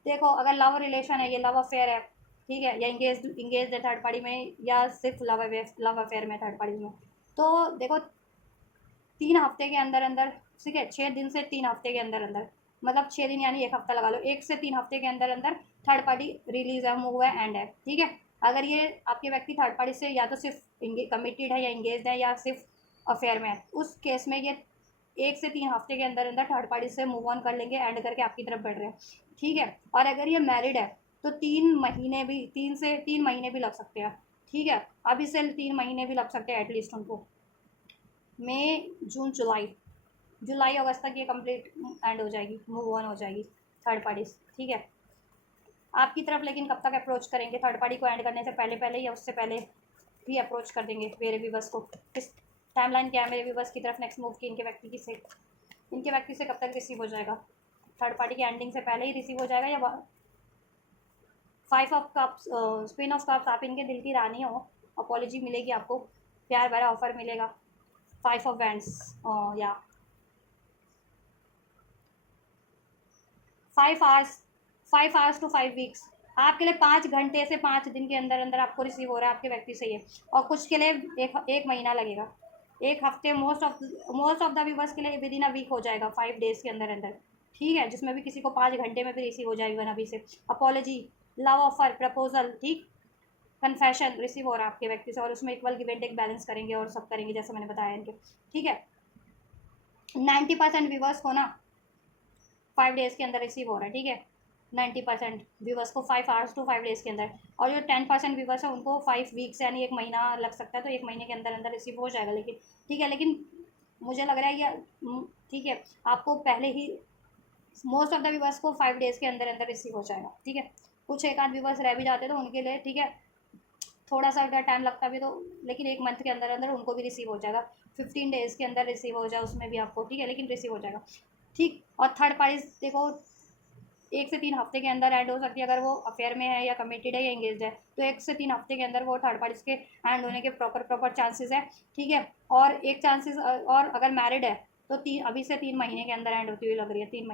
देखो अगर लव रिलेशन है, ये लव अफेयर है, ठीक है, या इंगेज है थर्ड पार्टी में, या सिर्फ लव अफेयर में थर्ड पार्टी में, तो देखो 3 हफ्ते के अंदर अंदर ठीक है, 6 दिन से 3 हफ्ते के अंदर अंदर, मतलब 6 दिन यानी 1 हफ्ता लगा लो, 1 से 3 हफ्ते के अंदर अंदर थर्ड पार्टी रिलीज है, मूव है, एंड है। ठीक है, अगर ये आपके व्यक्ति थर्ड पार्टी से या तो सिर्फ कमिटेड है या इंगेज है या सिर्फ अफेयर में है, उस केस में ये 1 से 3 हफ्ते के अंदर अंदर थर्ड पार्टी से मूव ऑन कर लेंगे, एंड करके आपकी तरफ बढ़ रहे हैं। ठीक है, और अगर ये मैरिड है तो 3 महीने भी, 3 भी लग सकते हैं। ठीक है, अभी से 3 महीने भी लग सकते हैं एटलीस्ट उनको, मई जून जुलाई, जुलाई अगस्त तक ये कंप्लीट एंड हो जाएगी, मूव ऑन हो जाएगी थर्ड पार्टी। ठीक है, आपकी तरफ लेकिन कब तक अप्रोच करेंगे थर्ड पार्टी को एंड करने से पहले पहले या उससे पहले भी अप्रोच कर देंगे मेरे व्यूवर्स को? किस टाइमलाइन क्या है मेरे व्यूवर्स की तरफ नेक्स्ट मूव की इनके व्यक्ति की से, इनके व्यक्ति से कब तक रिसीव हो जाएगा? थर्ड पार्टी की एंडिंग से पहले ही रिसीव हो जाएगा या 5 of cups, spin off cups, आप इनके दिल की रानी हो, अपॉलॉजी मिलेगी आपको, प्यार भरा ऑफर मिलेगा। 5 ऑफ वैंड्स या 5 आवर्स टू 5 वीक्स, आपके लिए 5 घंटे से 5 दिन के अंदर अंदर आपको रिसीव हो रहा है आपके व्यक्ति से ये, और कुछ के लिए एक महीना लगेगा, 1 हफ्ते, मोस्ट ऑफ द व्यूवर्स के लिए विद इन अ वीक हो जाएगा, 5 डेज के अंदर अंदर। ठीक है, जिसमें भी किसी को 5 घंटे में भी रिसीव हो जाएगा अभी से। अपॉलॉजी, लव ऑफर, प्रपोजल, ठीक, कन्फेशन रिसीव हो रहा है आपके व्यक्ति से, और उसमें equal give and take balance करेंगे और सब करेंगे जैसे मैंने बताया इनके। ठीक है, 90% व्यूवर्स को ना 5 डेज़ के अंदर रिसीव हो रहा है। ठीक है, 90% व्यूवर्स को 5 आवर्स टू 5 डेज़ के अंदर, और जो 10% व्यूवर्स है उनको 5 वीक्स यानी 1 महीना लग सकता है, तो 1 महीने के अंदर अंदर रिसीव हो जाएगा। लेकिन ठीक है, लेकिन मुझे लग रहा है ये ठीक है, आपको पहले ही मोस्ट ऑफ द व्यूवर्स को 5 डेज़ के अंदर अंदर रिसीव हो जाएगा। ठीक है, कुछ एक आध व्यूवर्स रह भी जाते तो उनके लिए ठीक है थोड़ा सा अगर टाइम लगता भी तो, लेकिन 1 मंथ के अंदर अंदर उनको भी रिसीव हो जाएगा, 15 डेज़ के अंदर रिसीव हो जाए उसमें भी आपको। ठीक है, लेकिन रिसीव हो जाएगा। ठीक, और थर्ड पार्टी देखो 1 से 3 हफ्ते के अंदर ऐड हो सकती है, अगर वो अफेयर में है या कमिटेड है या इंगेज है, तो 1 से 3 हफ्ते के अंदर वो थर्ड पार्टीज के एंड होने के प्रॉपर चांसेस है। ठीक है, और एक चांसेस, और अगर मैरिड है तो अभी से 3 महीने के अंदर एंड होती हुई लग रही है, 3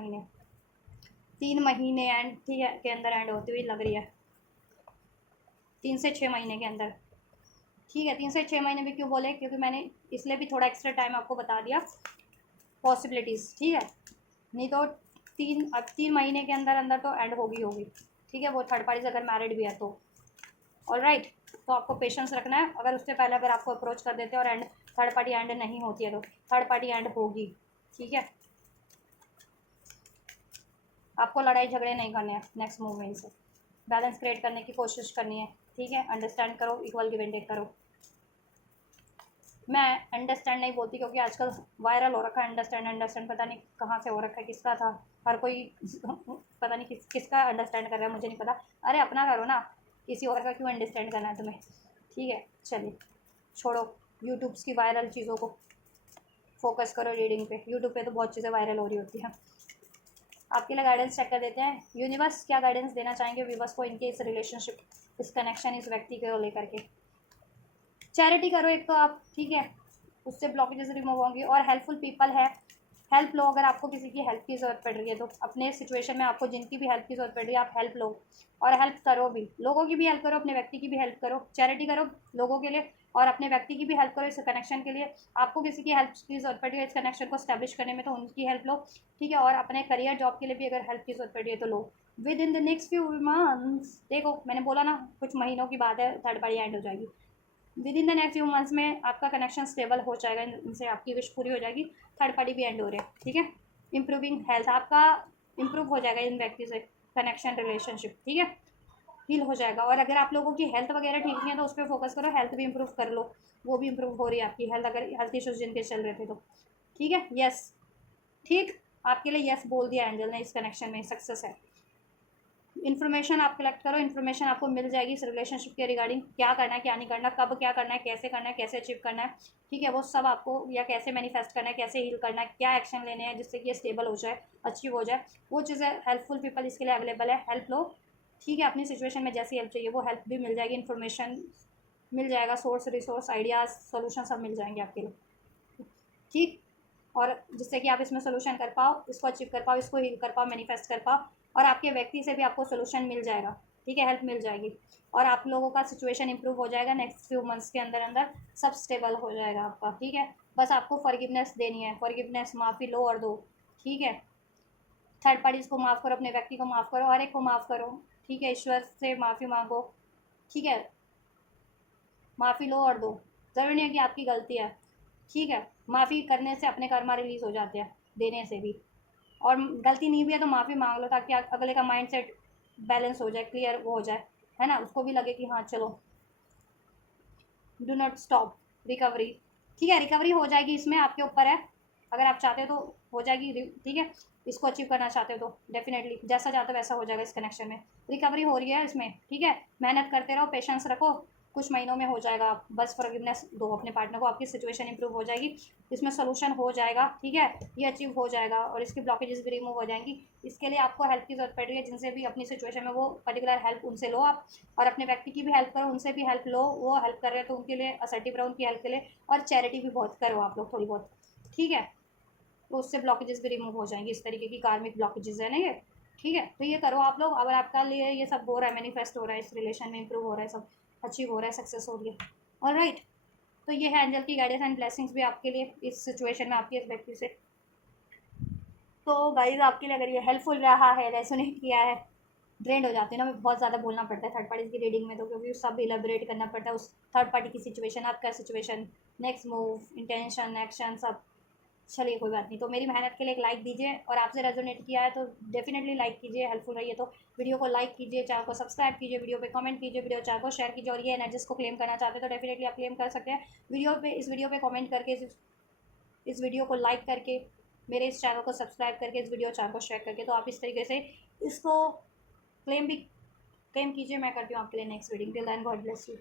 महीने एंड, ठीक है, के अंदर एंड होती हुई लग रही है, 3 से 6 महीने के अंदर। ठीक है, 3 से 6 महीने भी क्यों बोले, क्योंकि मैंने इसलिए भी थोड़ा एक्स्ट्रा टाइम आपको बता दिया, पॉसिबिलिटीज़। ठीक है, नहीं तो 3 महीने के अंदर अंदर तो एंड होगी। ठीक है, वो थर्ड पार्टी अगर मैरिड भी है तो। ऑलराइट, तो आपको पेशेंस रखना है, अगर उससे पहले अगर आपको अप्रोच कर देते हैं और एंड थर्ड पार्टी एंड नहीं होती है तो थर्ड पार्टी एंड होगी। ठीक है, आपको लड़ाई झगड़े नहीं करने हैं नेक्स्ट मूवमेंट से, बैलेंस क्रिएट करने की कोशिश करनी है। ठीक है, अंडरस्टैंड करो, इक्वल गिव एंड टेक करो। मैं अंडरस्टैंड नहीं बोलती क्योंकि आजकल वायरल हो रखा है अंडरस्टैंड, पता नहीं कहाँ से हो रखा है, किसका था, हर कोई पता नहीं किसका अंडरस्टैंड कर रहा है, मुझे नहीं पता। अरे अपना करो ना, किसी और का क्यों अंडरस्टैंड करना है तुम्हें? ठीक है, चलिए छोड़ो यूट्यूब्स की वायरल चीज़ों को, फोकस करो रीडिंग पे। यूट्यूब पे तो बहुत चीज़ें वायरल हो रही होती हैं। आपके लिए गाइडेंस चेक कर देते हैं, यूनिवर्स क्या गाइडेंस देना चाहेंगे व्यूवर्स को इनके इस रिलेशनशिप, इस कनेक्शन, इस व्यक्ति को लेकर के। चैरिटी करो एक तो आप, ठीक है, उससे ब्लॉकेजेस रिमूव होंगी, और हेल्पफुल पीपल है, हेल्प लो। अगर आपको किसी की हेल्प की ज़रूरत पड़ रही है तो अपने सिचुएशन में आपको जिनकी भी हेल्प की ज़रूरत पड़ रही है आप हेल्प लो, और हेल्प करो भी, लोगों की भी हेल्प करो, अपने व्यक्ति की भी हेल्प करो, चैरिटी करो लोगों के लिए और अपने व्यक्ति की भी हेल्प करो इस कनेक्शन के लिए। आपको किसी की हेल्प की ज़रूरत पड़ रही है इस कनेक्शन को स्टैब्लिश करने में तो उनकी हेल्प लो। ठीक है, और अपने करियर जॉब के लिए भी अगर हेल्प की ज़रूरत पड़ रही है तो लो। Within the next few months, देखो मैंने बोला ना कुछ महीनों की बात है, थर्ड पार्टी एंड हो जाएगी। With in the next few months में आपका कनेक्शन स्टेबल हो जाएगा, इनसे आपकी विश पूरी हो जाएगी, थर्ड पार्टी भी एंड हो रहे हैं। ठीक है, इम्प्रूविंग हेल्थ आपका इम्प्रूव हो जाएगा इन व्यक्ति से, कनेक्शन रिलेशनशिप, ठीक है, हील हो जाएगा। और अगर आप लोगों की हेल्थ वगैरह ठीक नहीं है तो उस पर फोकस करो, हेल्थ भी इम्प्रूव कर लो, वो भी इम्प्रूव हो रही है आपकी हेल्थ, अगर हेल्थ इशूज़ जिनके चल रहे थे तो। ठीक है, यस, ठीक, आपके लिए यस बोल दिया एंजल ने, इस कनेक्शन में सक्सेस है। इन्फॉर्मेशन आप कलेक्ट करो, इन्फॉर्मेशन आपको मिल जाएगी इस रिलेशनशिप के रिगार्डिंग, क्या करना है क्या नहीं करना, कब क्या करना है, कैसे अचीव करना है। ठीक है, वो सब आपको, या कैसे मैनिफेस्ट करना है, कैसे हील करना है, क्या एक्शन लेने हैं जिससे कि ये स्टेबल हो जाए, अचीव हो जाए, वो चीज़ें हेल्पफुल पीपल इसके लिए अवेलेबल है, हेल्प लो। ठीक है, अपनी सिचुएशन में जैसी हेल्प चाहिए वो हेल्प भी मिल जाएगी, इन्फॉर्मेशन मिल जाएगा, सोर्स रिसोर्स आइडियाज़ सोल्यूशन सब मिल जाएंगे आपके लिए। ठीक, और जिससे कि आप इसमें सोल्यूशन कर पाओ, इसको अचीव कर पाओ, इसको हील कर पाओ, मैनिफेस्ट कर पाओ, और आपके व्यक्ति से भी आपको सोल्यूशन मिल जाएगा। ठीक है, हेल्प मिल जाएगी, और आप लोगों का सिचुएशन इंप्रूव हो जाएगा नेक्स्ट फ्यू मंथ्स के अंदर अंदर, सब स्टेबल हो जाएगा आपका। ठीक है, बस आपको फॉरगिवनेस देनी है, फॉरगिवनेस, माफ़ी लो और दो, ठीक है। थर्ड पार्टीज़ को माफ़ करो, अपने व्यक्ति को माफ़ करो, हर एक को माफ़ करो, ठीक है। ईश्वर से माफ़ी मांगो, ठीक है। माफ़ी लो और दो, ज़रूरी नहीं है कि आपकी गलती है, ठीक है। माफ़ी करने से अपने कर्मा रिलीज़ हो जाते हैं, देने से भी। और गलती नहीं भी है तो माफ़ी मांग लो, ताकि अगले का माइंड सेट बैलेंस हो जाए, क्लियर वो हो जाए, है ना। उसको भी लगे कि हाँ चलो, डू नॉट स्टॉप रिकवरी, ठीक है। रिकवरी हो जाएगी, इसमें आपके ऊपर है, अगर आप चाहते हो तो हो जाएगी, ठीक है। इसको अचीव करना चाहते हो तो डेफिनेटली जैसा चाहते हो वैसा हो जाएगा, इस कनेक्शन में रिकवरी हो रही है इसमें, ठीक है। मेहनत करते रहो, पेशेंस रखो, कुछ महीनों में हो जाएगा। बस फॉरगिवनेस दो अपने पार्टनर को, आपकी सिचुएशन इंप्रूव हो जाएगी, इसमें सोल्यूशन हो जाएगा, ठीक है। ये अचीव हो जाएगा और इसकी ब्लॉकेजेस भी रिमूव हो जाएंगी। इसके लिए आपको हेल्प की जरूरत पड़ रही है, जिनसे भी अपनी सिचुएशन में वो पर्टिकुलर हेल्प उनसे लो आप, और अपने व्यक्ति की भी हेल्प करो, उनसे भी हेल्प लो, वो हेल्प कर रहे हैं तो उनके लिए असर्टिव रहो उनकी हेल्प के लिए, और चैरिटी भी बहुत करो आप लोग थोड़ी बहुत, ठीक है। तो उससे ब्लॉकेजेस भी रिमूव हो जाएंगी, इस तरीके की कार्मिक ब्लॉकेजेस है ना ये, ठीक है। तो ये करो आप लोग, अगर आपका लिए ये सब हो रहा है, मैनिफेस्ट हो रहा है, इस रिलेशन में इंप्रूव हो रहा है, सब अचीव हो रहा है, सक्सेस हो रही है, ऑल राइट। तो ये है एंजल की गाइडेंस एंड ब्लेसिंग्स भी आपके लिए इस सिचुएशन में, आपकी इस व्यक्ति से। तो गाइज आपके लिए अगर ये हेल्पफुल रहा है, रेसोनेट किया है, ड्रेंड हो जाती है ना, बहुत ज़्यादा बोलना पड़ता है थर्ड पार्टी की रीडिंग में, तो क्योंकि सब इलेबोरेट करना पड़ता है उस थर्ड पार्टी की सिचुएशन, आपका situation, next move, intention, action, सब। चलिए कोई बात नहीं, तो मेरी मेहनत के लिए एक लाइक दीजिए, और आपसे रेजोनेट किया है तो डेफिनेटली लाइक कीजिए, हेल्पफुल रही है तो वीडियो को लाइक कीजिए, चैनल को सब्सक्राइब कीजिए, वीडियो पे कमेंट कीजिए, वीडियो चैनल को शेयर कीजिए, और ये एनर्जीज को क्लेम करना चाहते हैं तो डेफिनेटली आप क्लेम कर सकते हैं इस वीडियो पे कमेंट करके, इस वीडियो को लाइक करके, मेरे इस चैनल को सब्सक्राइब करके, इस वीडियो चैनल को शेयर करके, तो आप इस तरीके से इसको क्लेम कीजिए। मैं करती हूँ आपके लिए next reading. Till then God bless you.